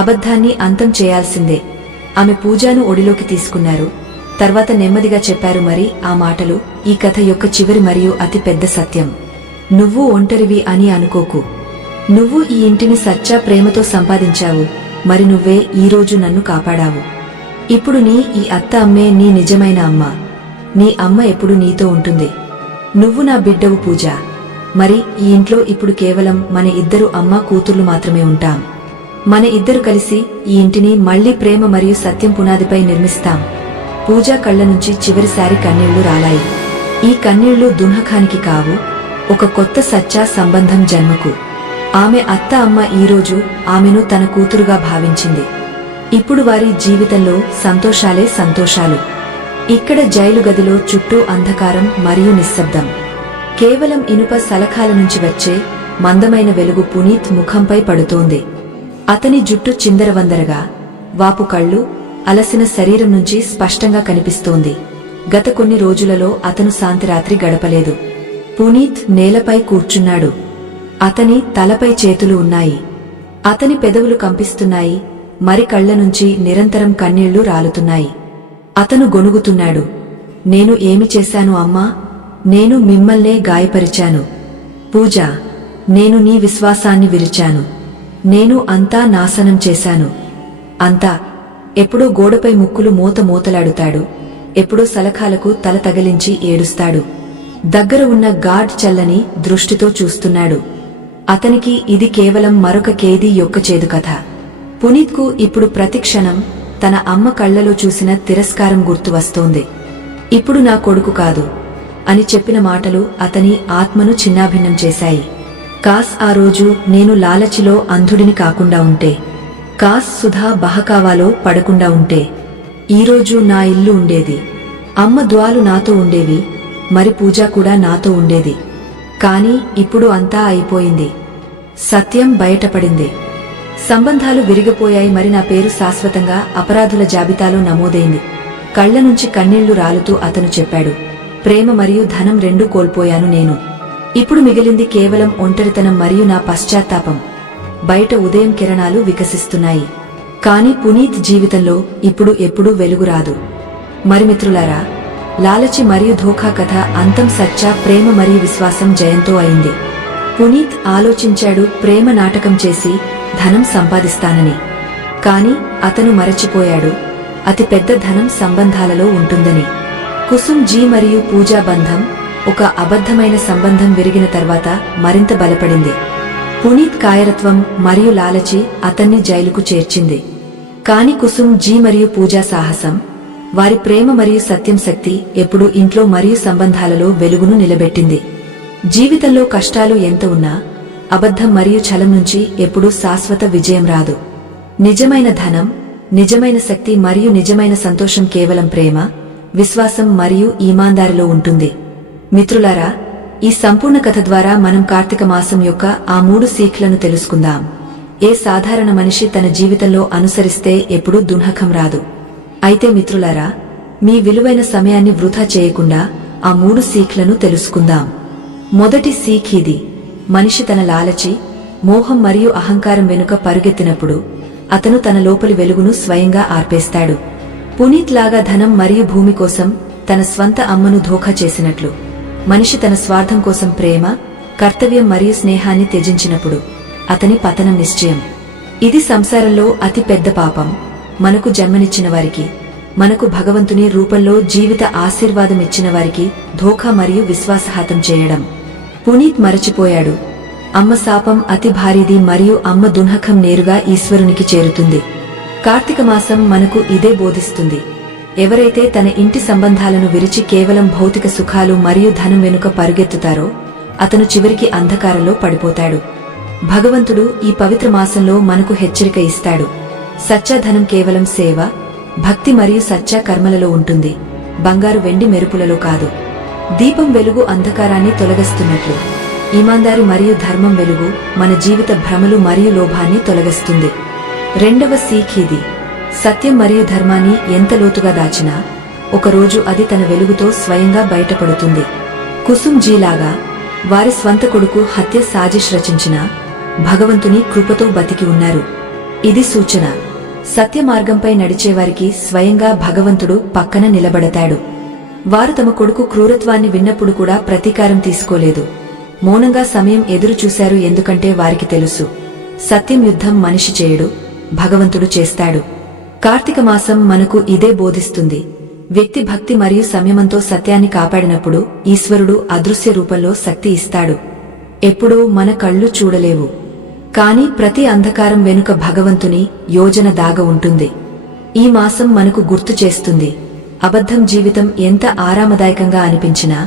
అబద్ధాన్ని అంతం చేయాల్సిందే. ఆమె పూజాను ఒడిలోకి తీసుకున్నారు. తర్వాత నెమ్మదిగా చెప్పారు, మరి ఆ మాటలు ఈ కథ యొక్క చివరి మరియు అతి పెద్ద సత్యం. నువ్వు ఒంటరివి అని అనుకోకు. నువ్వు ఈ ఇంటిని సచ్చా ప్రేమతో సంపాదించావు. మరి నువ్వే ఈరోజు నన్ను కాపాడావు. ఇప్పుడు ఈ అత్త అమ్మే నీ నిజమైన అమ్మ. నీ అమ్మ ఎప్పుడు నీతో ఉంటుంది. నువ్వు నా బిడ్డవు పూజ. మరి ఈ ఇంట్లో ఇప్పుడు కేవలం మన 2 అమ్మ కూతుర్లు మాత్రమే ఉంటాం. మన 2 కలిసి ఈ ఇంటిని మళ్లీ ప్రేమ మరియు సత్యం పునాదిపై నిర్మిస్తాం. పూజా కళ్ల నుంచి చివరిసారి కన్నీళ్లు రాలాయి. ఈ కన్నీళ్లు దున్హకానికి కావు, ఒక కొత్త సచ్చా సంబంధం జన్మకు. ఆమె అత్త అమ్మ ఈరోజు ఆమెను తన కూతురుగా భావించింది. ఇప్పుడు వారి జీవితంలో సంతోషాలే సంతోషాలు. ఇక్కడ జైలు గదిలో చుట్టూ అంధకారం మరియు నిశ్శబ్దం. కేవలం ఇనుప సలఖాల నుంచి వచ్చే మందమైన వెలుగు పునీత్ ముఖంపై పడుతోంది. అతని జుట్టు చిందరవందరగా, వాపు కళ్ళు అలసిన శరీరం నుంచి స్పష్టంగా కనిపిస్తోంది. గత కొన్ని రోజులలో అతను శాంతిరాత్రి గడపలేదు. పునీత్ నేలపై కూర్చున్నాడు. అతని తలపై చేతులు ఉన్నాయి. అతని పెదవులు కంపిస్తున్నాయి, మరి కళ్ల నుంచి నిరంతరం కన్నీళ్లు రాలుతున్నాయి. అతను గొణుగుతున్నాడు. నేను ఏమి చేశాను అమ్మా? నేను మిమ్మల్నే గాయపరిచాను. పూజ, నేను నీ విశ్వాసాన్ని విరిచాను. నేను అంతా నాశనం చేశాను. అంతా. ఎప్పుడో గోడపై ముక్కులు మూతలాడుతాడు, ఎప్పుడో సలఖాలకు తల తగిలించి ఏడుస్తాడు. దగ్గర ఉన్న గార్డ్ చల్లని దృష్టితో చూస్తున్నాడు. అతనికి ఇది కేవలం మరొక ఖైదీ యొక్క చేదు కథ. పునీత్కు ఇప్పుడు ప్రతిక్షణం తన అమ్మ కళ్లలో చూసిన తిరస్కారం గుర్తు వస్తోంది. ఇప్పుడు నా కొడుకు కాదు అని చెప్పిన మాటలు అతని ఆత్మను చిన్నాభిన్నం చేశాయి. కాస్ ఆ రోజు నేను లాలచిలో అంధుడిని కాకుండా ఉంటే, కాస్ సుధా బహకావాలో పడకుండా ఉంటే, ఈరోజు నా ఇల్లు ఉండేది, అమ్మ ద్వాలు నాతో ఉండేవి, మరి పూజ కూడా నాతో ఉండేది. కాని ఇప్పుడు అంతా అయిపోయింది. సత్యం బయటపడింది. సంబంధాలు విరిగిపోయాయి. మరి నా పేరు శాశ్వతంగా అపరాధుల జాబితాలో నమోదైంది. కళ్ల నుంచి కన్నీళ్లు రాలుతూ అతను చెప్పాడు, ప్రేమ మరియు ధనం రెండూ కోల్పోయాను నేను. ఇప్పుడు మిగిలింది కేవలం ఒంటరితనం మరియు నా పశ్చాత్తాపం. బయట ఉదయం కిరణాలు వికసిస్తున్నాయి. కాని పునీత్ జీవితంలో ఇప్పుడు ఎప్పుడూ వెలుగురాదు. మరి మిత్రులారా, లాలచి మరియు ధోఖా కథ అంతం సచ్చా ప్రేమ మరియు విశ్వాసం జయంతో అయింది. పునీత్ ఆలోచించాడు ప్రేమ నాటకం చేసి ధనం సంపాదిస్తానని. కాని అతను మరచిపోయాడు అతి పెద్ద ధనం సంబంధాలలో ఉంటుందని. కుసుమ్ జీ మరియు పూజా బంధం ఒక అబద్ధమైన సంబంధం విరిగిన తర్వాత మరింత బలపడింది. పునీత్ కాయరత్వం మరియు లాలచి అతన్ని జైలుకు చేర్చింది. కాని కుసుమ్ జీ మరియు పూజా సాహసం, వారి ప్రేమ మరియు సత్యం శక్తి ఎప్పుడూ ఇంట్లో మరియు సంబంధాలలో వెలుగును నిలబెట్టింది. జీవితంలో కష్టాలు ఎంత ఉన్నా అబద్ధం మరియు ఛలం నుంచి ఎప్పుడూ శాశ్వత విజయం రాదు. నిజమైన ధనం, నిజమైన శక్తి మరియు నిజమైన సంతోషం కేవలం ప్రేమ, విశ్వాసం మరియు ఈమాందారిలో ఉంటుంది. మిత్రులారా, ఈ సంపూర్ణ కథ ద్వారా మనం కార్తీక మాసం యొక్క ఆ 3 సీఖ్లను తెలుసుకుందాం. ఏ సాధారణ మనిషి తన జీవితంలో అనుసరిస్తే ఎప్పుడూ దున్హకం రాదు. అయితే మిత్రులారా, మీ విలువైన సమయాన్ని వృధా చేయకుండా ఆ 3 సీఖ్లను తెలుసుకుందాం. మొదటి సీఖ్ ఇది: మనిషి తన లాలచి, మోహం మరియు అహంకారం వెనుక పరుగెత్తినప్పుడు అతను తన లోపలి వెలుగును స్వయంగా ఆర్పేస్తాడు. పునీత్ లాగా ధనం మరియు భూమి కోసం తన స్వంత అమ్మను ధోఖా చేసినట్లు, మనిషి తన స్వార్థం కోసం ప్రేమ, కర్తవ్యం మరియు స్నేహాన్ని త్యజించినప్పుడు అతని పతనం నిశ్చయం. ఇది సంసారంలో అతి పెద్ద పాపం. మనకు జన్మనిచ్చిన వారికి, మనకు భగవంతుని రూపంలో జీవిత ఆశీర్వాదం ఇచ్చిన వారికి ధోఖా మరియు విశ్వాసఘాతం చేయడం. పునీత్ మరచిపోయాడు, అమ్మ శాపం అతి భారీది మరియు అమ్మ దున్హకం నేరుగా ఈశ్వరునికి చేరుతుంది. కార్తీక మాసం మనకు ఇదే బోధిస్తుంది. ఎవరైతే తన ఇంటి సంబంధాలను విరిచి కేవలం భౌతిక సుఖాలు మరియు ధనం వెనుక పరుగెత్తుతారో అతను చివరికి అంధకారంలో పడిపోతాడు. భగవంతుడు ఈ పవిత్ర మాసంలో మనకు హెచ్చరిక ఇస్తాడు. సచ్చా ధనం కేవలం సేవ, భక్తి మరియు సచ్చా కర్మలలో ఉంటుంది, బంగారు వెండి మెరుపులలో కాదు. దీపం వెలుగు అంధకారాన్ని తొలగిస్తున్నట్లు ఈమాందారి మరియు ధర్మం వెలుగు మన జీవిత భ్రమలు మరియు లోభాన్ని తొలగిస్తుంది. రెండవ సీఖ్ ఇది: సత్యం మరియు ధర్మాన్ని ఎంత లోతుగా దాచినా ఒకరోజు అది తన వెలుగుతో స్వయంగా బయటపడుతుంది. కుసుమ్ జీలాగా వారి స్వంత కొడుకు హత్య సాజిష్ రచించినా భగవంతుని కృపతో బతికి ఉన్నారు. ఇది సూచన: సత్య మార్గంపై నడిచేవారికి స్వయంగా భగవంతుడు పక్కన నిలబడతాడు. వారు తమ కొడుకు క్రూరత్వాన్ని విన్నప్పుడు కూడా ప్రతీకారం తీసుకోలేదు. మౌనంగా సమయం ఎదురు చూశారు, ఎందుకంటే వారికి తెలుసు సత్యం యుద్ధం మనిషి చేయడు, భగవంతుడు చేస్తాడు. కార్తీక మాసం మనకు ఇదే బోధిస్తుంది. వ్యక్తి భక్తి మరియు సంయమంతో సత్యాన్ని కాపాడినప్పుడు ఈశ్వరుడు అదృశ్య రూపంలో శక్తి ఇస్తాడు. ఎప్పుడో మన కళ్ళు చూడలేవు, కాని ప్రతి అంధకారం వెనుక భగవంతుని యోజన దాగ ఉంటుంది. ఈ మాసం మనకు గుర్తు చేస్తుంది, అబద్ధం జీవితం ఎంత ఆరామదాయకంగా అనిపించినా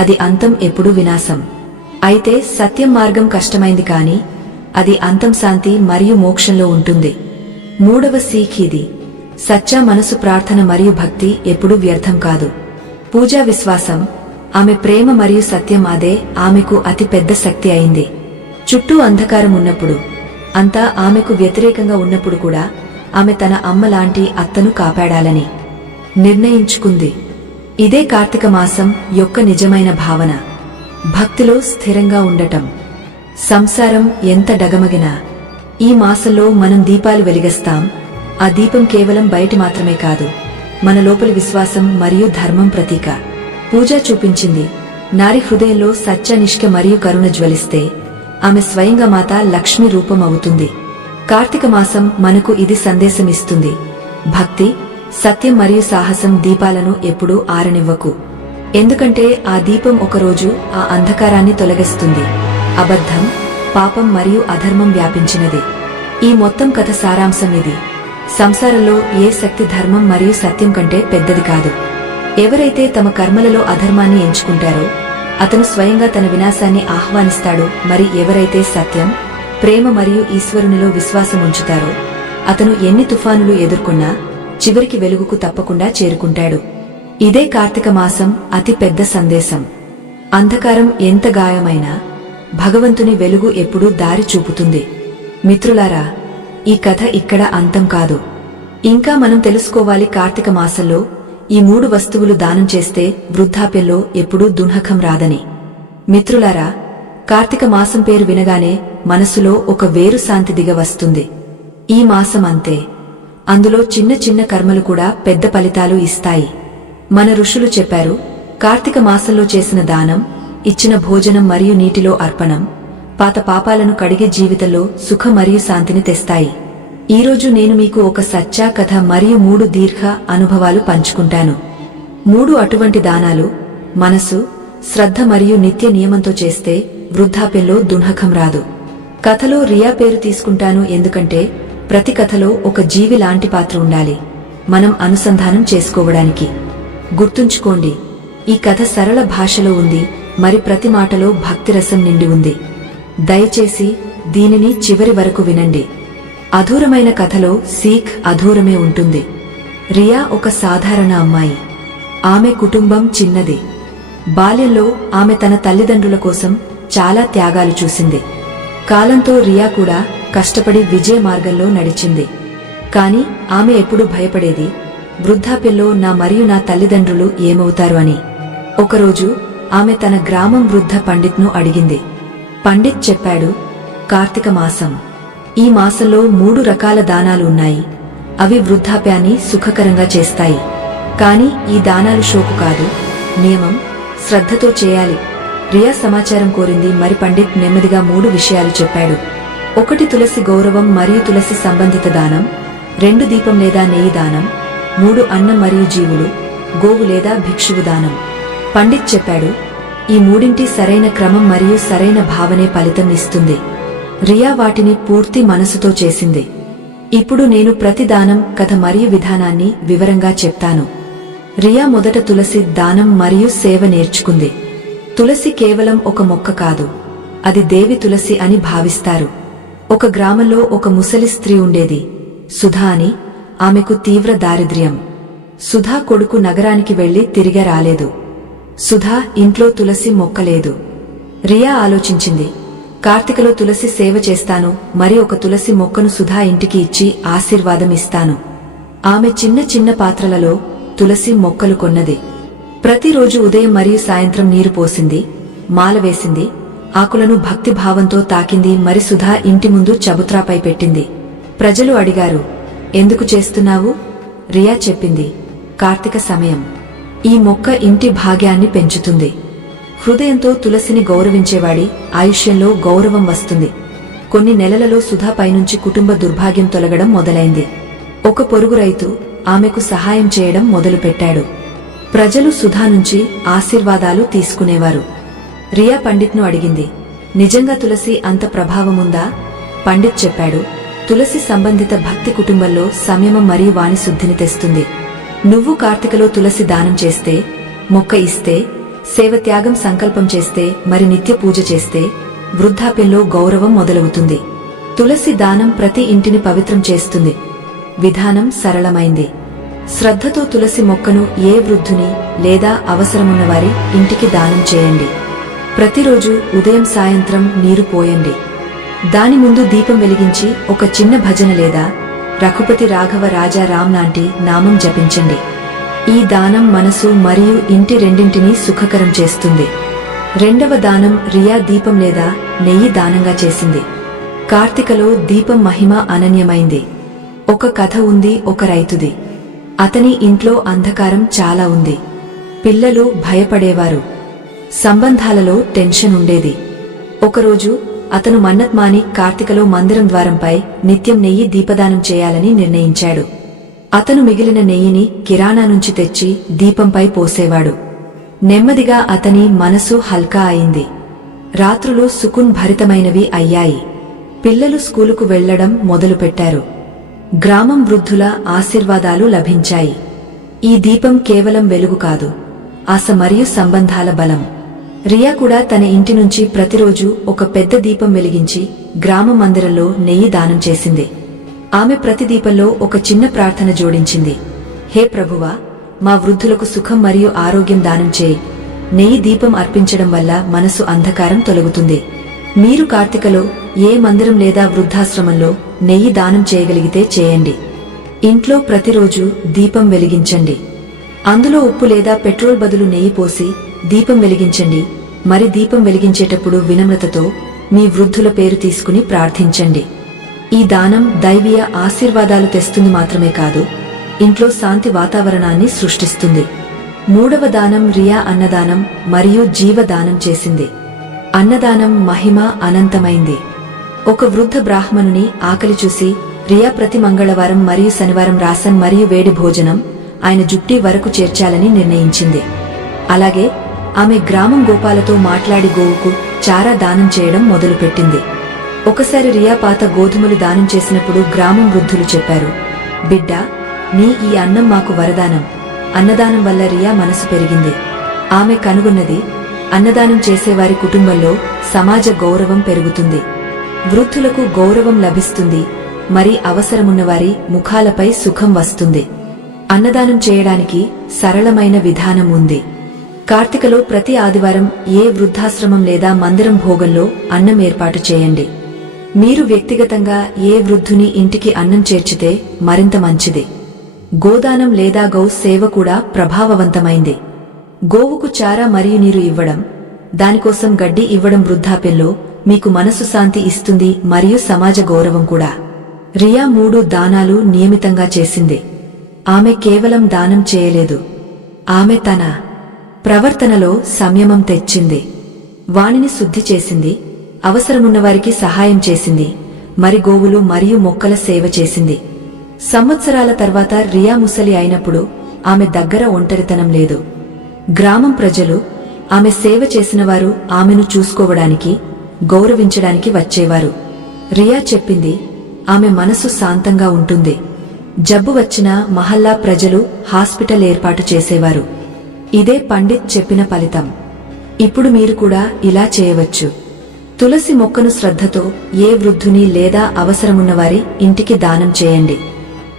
అది అంతం ఎప్పుడూ వినాశం. అయితే సత్యం మార్గం కష్టమైంది, కాని అది అంతం శాంతి మరియు మోక్షంలో ఉంటుంది. మూడవ సీఖ్ ఇది: సచ్చా మనసు, ప్రార్థన మరియు భక్తి ఎప్పుడూ వ్యర్థం కాదు. పూజా విశ్వాసం, ఆమె ప్రేమ మరియు సత్యం, అదే ఆమెకు అతి పెద్ద శక్తి అయింది. చుట్టూ అంధకారం ఉన్నప్పుడు, అంతా ఆమెకు వ్యతిరేకంగా ఉన్నప్పుడు కూడా ఆమె తన అమ్మలాంటి అత్తను కాపాడాలని నిర్ణయించుకుంది. ఇదే కార్తీక మాసం యొక్క నిజమైన భావన. భక్తిలో స్థిరంగా ఉండటం. సంసారం ఎంత డగమగినా ఈ మాసంలో మనం దీపాలు వెలిగిస్తాం. ఆ దీపం కేవలం బయటి మాత్రమే కాదు, మన లోపలి విశ్వాసం మరియు ధర్మం ప్రతీక. పూజ చూపించింది, నారి హృదయంలో సత్యనిష్ఠ మరియు కరుణ జ్వలిస్తే ఆమె స్వయంగా మాత లక్ష్మి రూపం అవుతుంది. కార్తీక మాసం మనకు ఇది సందేశమిస్తుంది: భక్తి, సత్యం మరియు సాహసం దీపాలను ఎప్పుడూ ఆరనివ్వకు. ఎందుకంటే ఆ దీపం ఒకరోజు ఆ అంధకారాన్ని తొలగిస్తుంది. అబద్ధం, పాపం మరియు అధర్మం వ్యాపించినది. ఈ మొత్తం కథ సారాంశం ఇది. సంసారంలో ఏ శక్తి ధర్మం మరియు సత్యం కంటే పెద్దది కాదు. ఎవరైతే తమ కర్మలలో అధర్మాన్ని ఎంచుకుంటారో అతను స్వయంగా తన వినాశాన్ని ఆహ్వానిస్తాడు. మరి ఎవరైతే సత్యం, ప్రేమ మరియు ఈశ్వరునిలో విశ్వాసం ఉంచుతారో అతను ఎన్ని తుఫానులు ఎదుర్కొన్నా చివరికి వెలుగుకు తప్పకుండా చేరుకుంటాడు. ఇదే కార్తీక మాసం అతి పెద్ద సందేశం. అంధకారం ఎంత గాయమైనా భగవంతుని వెలుగు ఎప్పుడూ దారి చూపుతుంది. మిత్రులారా, ఈ కథ ఇక్కడ అంతం కాదు. ఇంకా మనం తెలుసుకోవాలి. కార్తీక మాసంలో ఈ 3 వస్తువులు దానం చేస్తే వృద్ధాప్యంలో ఎప్పుడూ దుఃఖం రాదని. మిత్రులారా, కార్తీక మాసం పేరు వినగానే మనసులో ఒక వేరు శాంతి దిగ వస్తుంది. ఈ మాసం అంతే. అందులో చిన్న చిన్న కర్మలు కూడా పెద్ద ఫలితాలు ఇస్తాయి. మన ఋషులు చెప్పారు, కార్తీక మాసంలో చేసిన దానం, ఇచ్చిన భోజనం మరియు నీటిలో అర్పణం పాత పాపాలను కడిగే జీవితంలో సుఖ మరియు శాంతిని తెస్తాయి. ఈరోజు నేను మీకు ఒక సచ్చా కథ మరియు 3 దీర్ఘ అనుభవాలు పంచుకుంటాను. 3 అటువంటి దానాలు మనసు, శ్రద్ధ మరియు నిత్య నియమంతో చేస్తే వృద్ధాప్యంలో దుఃఖం రాదు. కథలో రియా పేరు తీసుకుంటాను, ఎందుకంటే ప్రతి కథలో ఒక జీవి లాంటి పాత్ర ఉండాలి, మనం అనుసంధానం చేసుకోవడానికి. గుర్తుంచుకోండి, ఈ కథ సరళ భాషలో ఉంది, మరి ప్రతి మాటలో భక్తిరసం నిండి ఉంది. దయచేసి దీనిని చివరి వరకు వినండి. అధూరమైన కథలో సీక్ అధూరమే ఉంటుంది. రియా ఒక సాధారణ అమ్మాయి. ఆమె కుటుంబం చిన్నది. బాల్యంలో ఆమె తన తల్లిదండ్రుల కోసం చాలా త్యాగాలు చూసింది. కాలంతో రియా కూడా కష్టపడి విజయ మార్గంలో నడిచింది. కాని ఆమె ఎప్పుడూ భయపడేది, వృద్ధాప్యంలో నా మరియు నా తల్లిదండ్రులు ఏమవుతారు అని. ఒకరోజు ఆమె తన గ్రామం వృద్ధ పండిత్ను అడిగింది. పండిత్ చెప్పాడు, కార్తీక మాసం. ఈ మాసంలో 3 రకాల దానాలు ఉన్నాయి. అవి వృద్ధాప్యాన్ని సుఖకరంగా చేస్తాయి. కాని ఈ దానాలు షోకు కాదు, నియమం, శ్రద్ధతో చేయాలి. రియా సమాచారం కోరింది. మరి పండిత్ నెమ్మదిగా 3 విషయాలు చెప్పాడు. 1 తులసి గౌరవం మరియు తులసి సంబంధిత దానం, 2 దీపం లేదా నెయ్యి దానం, 3 అన్నం మరియు జీవులు, గోవు లేదా భిక్షువు దానం. పండిత్ చెప్పాడు, ఈ 3 సరైన క్రమం మరియు సరైన భావనే ఫలితం ఇస్తుంది. రియా వాటిని పూర్తి మనసుతో చేసింది. ఇప్పుడు నేను ప్రతి దానం కథ మరియు విధానాన్ని వివరంగా చెప్తాను. రియా మొదట తులసి దానం మరియు సేవ నేర్చుకుంది. తులసి కేవలం ఒక మొక్క కాదు, అది దేవి తులసి అని భావిస్తారు. ఒక గ్రామంలో ఒక ముసలి స్త్రీ ఉండేది, సుధా అని. ఆమెకు తీవ్ర దారిద్ర్యం. సుధా కొడుకు నగరానికి వెళ్లి తిరిగి రాలేదు. సుధా ఇంట్లో తులసి మొక్కలేదు. రియా ఆలోచించింది, కార్తీకలో తులసి సేవ చేస్తాను, మరి ఒక తులసి మొక్కను సుధా ఇంటికి ఇచ్చి ఆశీర్వాదం ఇస్తాను. ఆమె చిన్న చిన్న పాత్రలలో తులసి మొక్కలు కొన్నది. ప్రతిరోజు ఉదయం మరియు సాయంత్రం నీరు పోసింది, మాల వేసింది, ఆకులను భక్తి భావంతో తాకింది. మరి సుధా ఇంటి ముందు చబుత్రాపై పెట్టింది. ప్రజలు అడిగారు, ఎందుకు చేస్తున్నావు? రియా చెప్పింది, కార్తీక సమయం. ఈ మొక్క ఇంటి భాగ్యాన్ని పెంచుతుంది. హృదయంతో తులసిని గౌరవించేవాడి ఆయుష్యంలో గౌరవం వస్తుంది. కొన్ని నెలలలో సుధా పైనుంచి కుటుంబ దుర్భాగ్యం తొలగడం మొదలైంది. ఒక పొరుగు రైతు ఆమెకు సహాయం చేయడం మొదలుపెట్టాడు. ప్రజలు సుధా నుంచి ఆశీర్వాదాలు తీసుకునేవారు. రియా పండిత్ను అడిగింది, నిజంగా తులసి అంత ప్రభావముందా? పండిత్ చెప్పాడు, తులసి సంబంధిత భక్తి కుటుంబంలో సంయమం మరియు వాణిశుద్ధిని తెస్తుంది. నువ్వు కార్తీకలో తులసి దానం చేస్తే, మొక్క ఇస్తే, సేవ త్యాగం సంకల్పం చేస్తే, మరి నిత్య పూజ చేస్తే వృద్ధాప్యంలో గౌరవం మొదలవుతుంది. తులసి దానం ప్రతి ఇంటిని పవిత్రం చేస్తుంది. విధానం సరళమైంది. శ్రద్ధతో తులసి మొక్కను ఏ వృద్ధుని లేదా అవసరమున్నవారి ఇంటికి దానం చేయండి. ప్రతిరోజు ఉదయం సాయంత్రం నీరు పోయండి. దాని ముందు దీపం వెలిగించి ఒక చిన్న భజన లేదా రఘుపతి రాఘవ రాజా రామ్ లాంటి నామం జపించండి. ఈ దానం మనసు మరియు ఇంటి రెండింటినీ సుఖకరం చేస్తుంది. రెండవ దానం రియా దీపం లేదా నెయ్యి దానంగా చేసింది. కార్తీకలో దీపం మహిమ అనన్యమైంది. ఒక కథ ఉంది. ఒక రైతుది. అతని ఇంట్లో అంధకారం చాలా ఉంది. పిల్లలు భయపడేవారు. సంబంధాలలో టెన్షన్ ఉండేది. ఒకరోజు అతను మన్నత్ మాని కార్తీకలో మందిరం ద్వారంపై నిత్యం నెయ్యి దీపదానం చేయాలని నిర్ణయించాడు. అతను మిగిలిన నెయ్యిని కిరాణా నుంచి తెచ్చి దీపంపై పోసేవాడు. నెమ్మదిగా అతని మనసు హల్కా అయింది. రాత్రులు సుకున్ భరితమైనవి అయ్యాయి. పిల్లలు స్కూలుకు వెళ్లడం మొదలుపెట్టారు. గ్రామం వృద్ధుల ఆశీర్వాదాలు లభించాయి. ఈ దీపం కేవలం వెలుగు కాదు, ఆశ మరియు సంబంధాల బలం. రియా కూడా తన ఇంటి నుంచి ప్రతిరోజు ఒక పెద్ద దీపం వెలిగించి గ్రామ మందిరంలో నెయ్యి దానం చేసింది. ఆమె ప్రతి దీపంలో ఒక చిన్న ప్రార్థన జోడించింది. హే ప్రభువా, మా వృద్ధులకు సుఖం మరియు ఆరోగ్యం దానం చేయి. నెయ్యి దీపం అర్పించడం వల్ల మనసు అంధకారం తొలగుతుంది. మీరు కార్తీకలో ఏ మందిరం లేదా వృద్ధాశ్రమంలో నెయ్యి దానం చేయగలిగితే చేయండి. ఇంట్లో ప్రతిరోజు దీపం వెలిగించండి. అందులో ఉప్పు లేదా పెట్రోల్ బదులు నెయ్యి పోసి దీపం వెలిగించండి. మరి దీపం వెలిగించేటప్పుడు వినమ్రతతో మీ వృద్ధుల పేరు తీసుకుని ప్రార్థించండి. ఈ దానం దైవీయ ఆశీర్వాదాలు తెస్తుంది మాత్రమే కాదు, ఇంట్లో శాంతి వాతావరణాన్ని సృష్టిస్తుంది. మూడవ దానం రియా అన్నదానం మరియు జీవదానం చేసింది. అన్నదానం మహిమ అనంతమైంది. ఒక వృద్ధ బ్రాహ్మణుని ఆకలి చూసి రియా ప్రతి మంగళవారం మరియు శనివారం రాసన్ మరియు వేడి భోజనం ఆయన జుట్టి వరకు చేర్చాలని నిర్ణయించింది. అలాగే ఆమె గ్రామం గోపాలతో మాట్లాడి గోవుకు చారా దానం చేయడం మొదలుపెట్టింది. ఒకసారి రియా పాత గోధుమలు దానం చేసినప్పుడు గ్రామం వృద్ధులు చెప్పారు, బిడ్డా, నీ ఈ అన్నం మాకు వరదానం. అన్నదానం వల్ల రియా మనసు పెరిగింది. ఆమె కనుగొన్నది, అన్నదానం చేసేవారి కుటుంబంలో సమాజ గౌరవం పెరుగుతుంది, వృద్ధులకు గౌరవం లభిస్తుంది, మరి అవసరమున్నవారి ముఖాలపై సుఖం వస్తుంది. అన్నదానం చేయడానికి సరళమైన విధానం ఉంది. కార్తీకలో ప్రతి ఆదివారం ఏ వృద్ధాశ్రమం లేదా మందిరం భోగంలో అన్నం ఏర్పాటు చేయండి. మీరు వ్యక్తిగతంగా ఏ వృద్ధుని ఇంటికి అన్నం చేర్చితే మరింత మంచిది. గోదానం లేదా గౌ సేవ కూడా ప్రభావవంతమైంది. గోవుకు చారా మరియు నీరు ఇవ్వడం, దానికోసం గడ్డి ఇవ్వడం వృద్ధాప్యంలో మీకు మనసు శాంతి ఇస్తుంది మరియు సమాజ గౌరవం కూడా. రియా 3 దానాలు నియమితంగా చేసింది. ఆమె కేవలం దానం చేయలేదు, ఆమె తన ప్రవర్తనలో సంయమం తెచ్చింది. వాణిని శుద్ధి చేసింది, అవసరమున్నవారికి సహాయం చేసింది, మరి గోవులు మరియు మొక్కల సేవ చేసింది. సంవత్సరాల తర్వాత రియా ముసలి అయినప్పుడు ఆమె దగ్గర ఒంటరితనం లేదు. గ్రామం ప్రజలు, ఆమె సేవ చేసినవారు ఆమెను చూసుకోవడానికి, గౌరవించడానికి వచ్చేవారు. రియా చెప్పింది, ఆమె మనసు శాంతంగా ఉంటుంది. జబ్బు వచ్చినా మహల్లా ప్రజలు హాస్పిటల్ ఏర్పాటు చేసేవారు. ఇదే పండిత్ చెప్పిన ఫలితం. ఇప్పుడు మీరు కూడా ఇలా చేయవచ్చు. తులసి మొక్కను శ్రద్ధతో ఏ వృద్ధుని లేదా అవసరమున్నవారి ఇంటికి దానం చేయండి.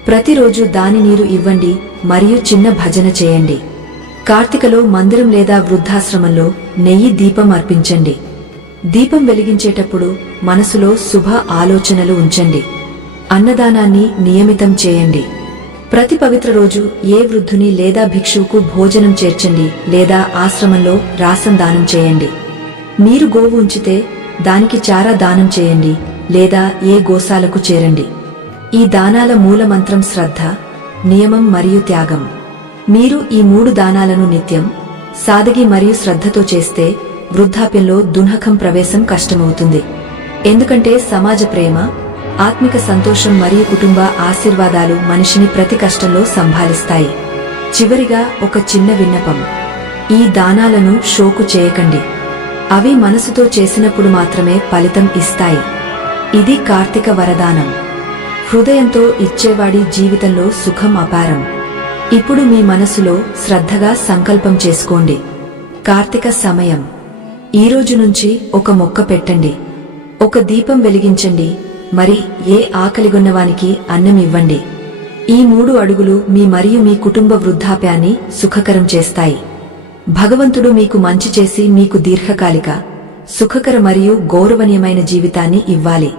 ప్రతిరోజు దాని నీరు ఇవ్వండి మరియు చిన్న భజన చేయండి. కార్తీకలో మందిరం లేదా వృద్ధాశ్రమంలో నెయ్యి దీపం అర్పించండి. దీపం వెలిగించేటప్పుడు మనసులో శుభ ఆలోచనలు ఉంచండి. అన్నదానాన్ని నియమితం చేయండి. ప్రతి పవిత్ర రోజు ఏ వృద్ధుని లేదా భిక్షువుకు భోజనం చేర్చండి లేదా ఆశ్రమంలో రాసం దానం చేయండి. మీరు గోవు ఉంచితే దానికి చారా దానం చేయండి లేదా ఏ గోశాలకు చేరండి. ఈ దానాల మూలమంత్రం శ్రద్ధ, నియమం మరియు త్యాగం. మీరు ఈ 3 దానాలను నిత్యం సాదగి మరియు శ్రద్ధతో చేస్తే వృద్ధాప్యంలో దున్హకం ప్రవేశం కష్టమవుతుంది. ఎందుకంటే సమాజ ప్రేమ, ఆత్మిక సంతోషం మరియు కుటుంబ ఆశీర్వాదాలు మనిషిని ప్రతి కష్టంలో సంభాలిస్తాయి. చివరిగా ఒక చిన్న విన్నపం. ఈ దానాలను షోకు చేయకండి. అవి మనసుతో చేసినప్పుడు మాత్రమే ఫలితం ఇస్తాయి. ఇది కార్తీక వరదానం. హృదయంతో ఇచ్చేవాడి జీవితంలో సుఖం అపారం. ఇప్పుడు మీ మనసులో శ్రద్ధగా సంకల్పం చేసుకోండి. కార్తీక సమయం. ఈరోజు నుంచి ఒక మొక్క పెట్టండి, ఒక దీపం వెలిగించండి, మరి ఏ ఆకలిగొన్నవానికి అన్నం ఇవ్వండి. ఈ 3 అడుగులు మీ మరియు మీ కుటుంబ వృద్ధాప్యాన్ని సుఖకరం చేస్తాయి. భగవంతుడు మీకు మంచి చేసి మీకు దీర్ఘకాలిక, సుఖకర మరియు గౌరవనీయమైన జీవితాన్ని ఇవ్వాలి.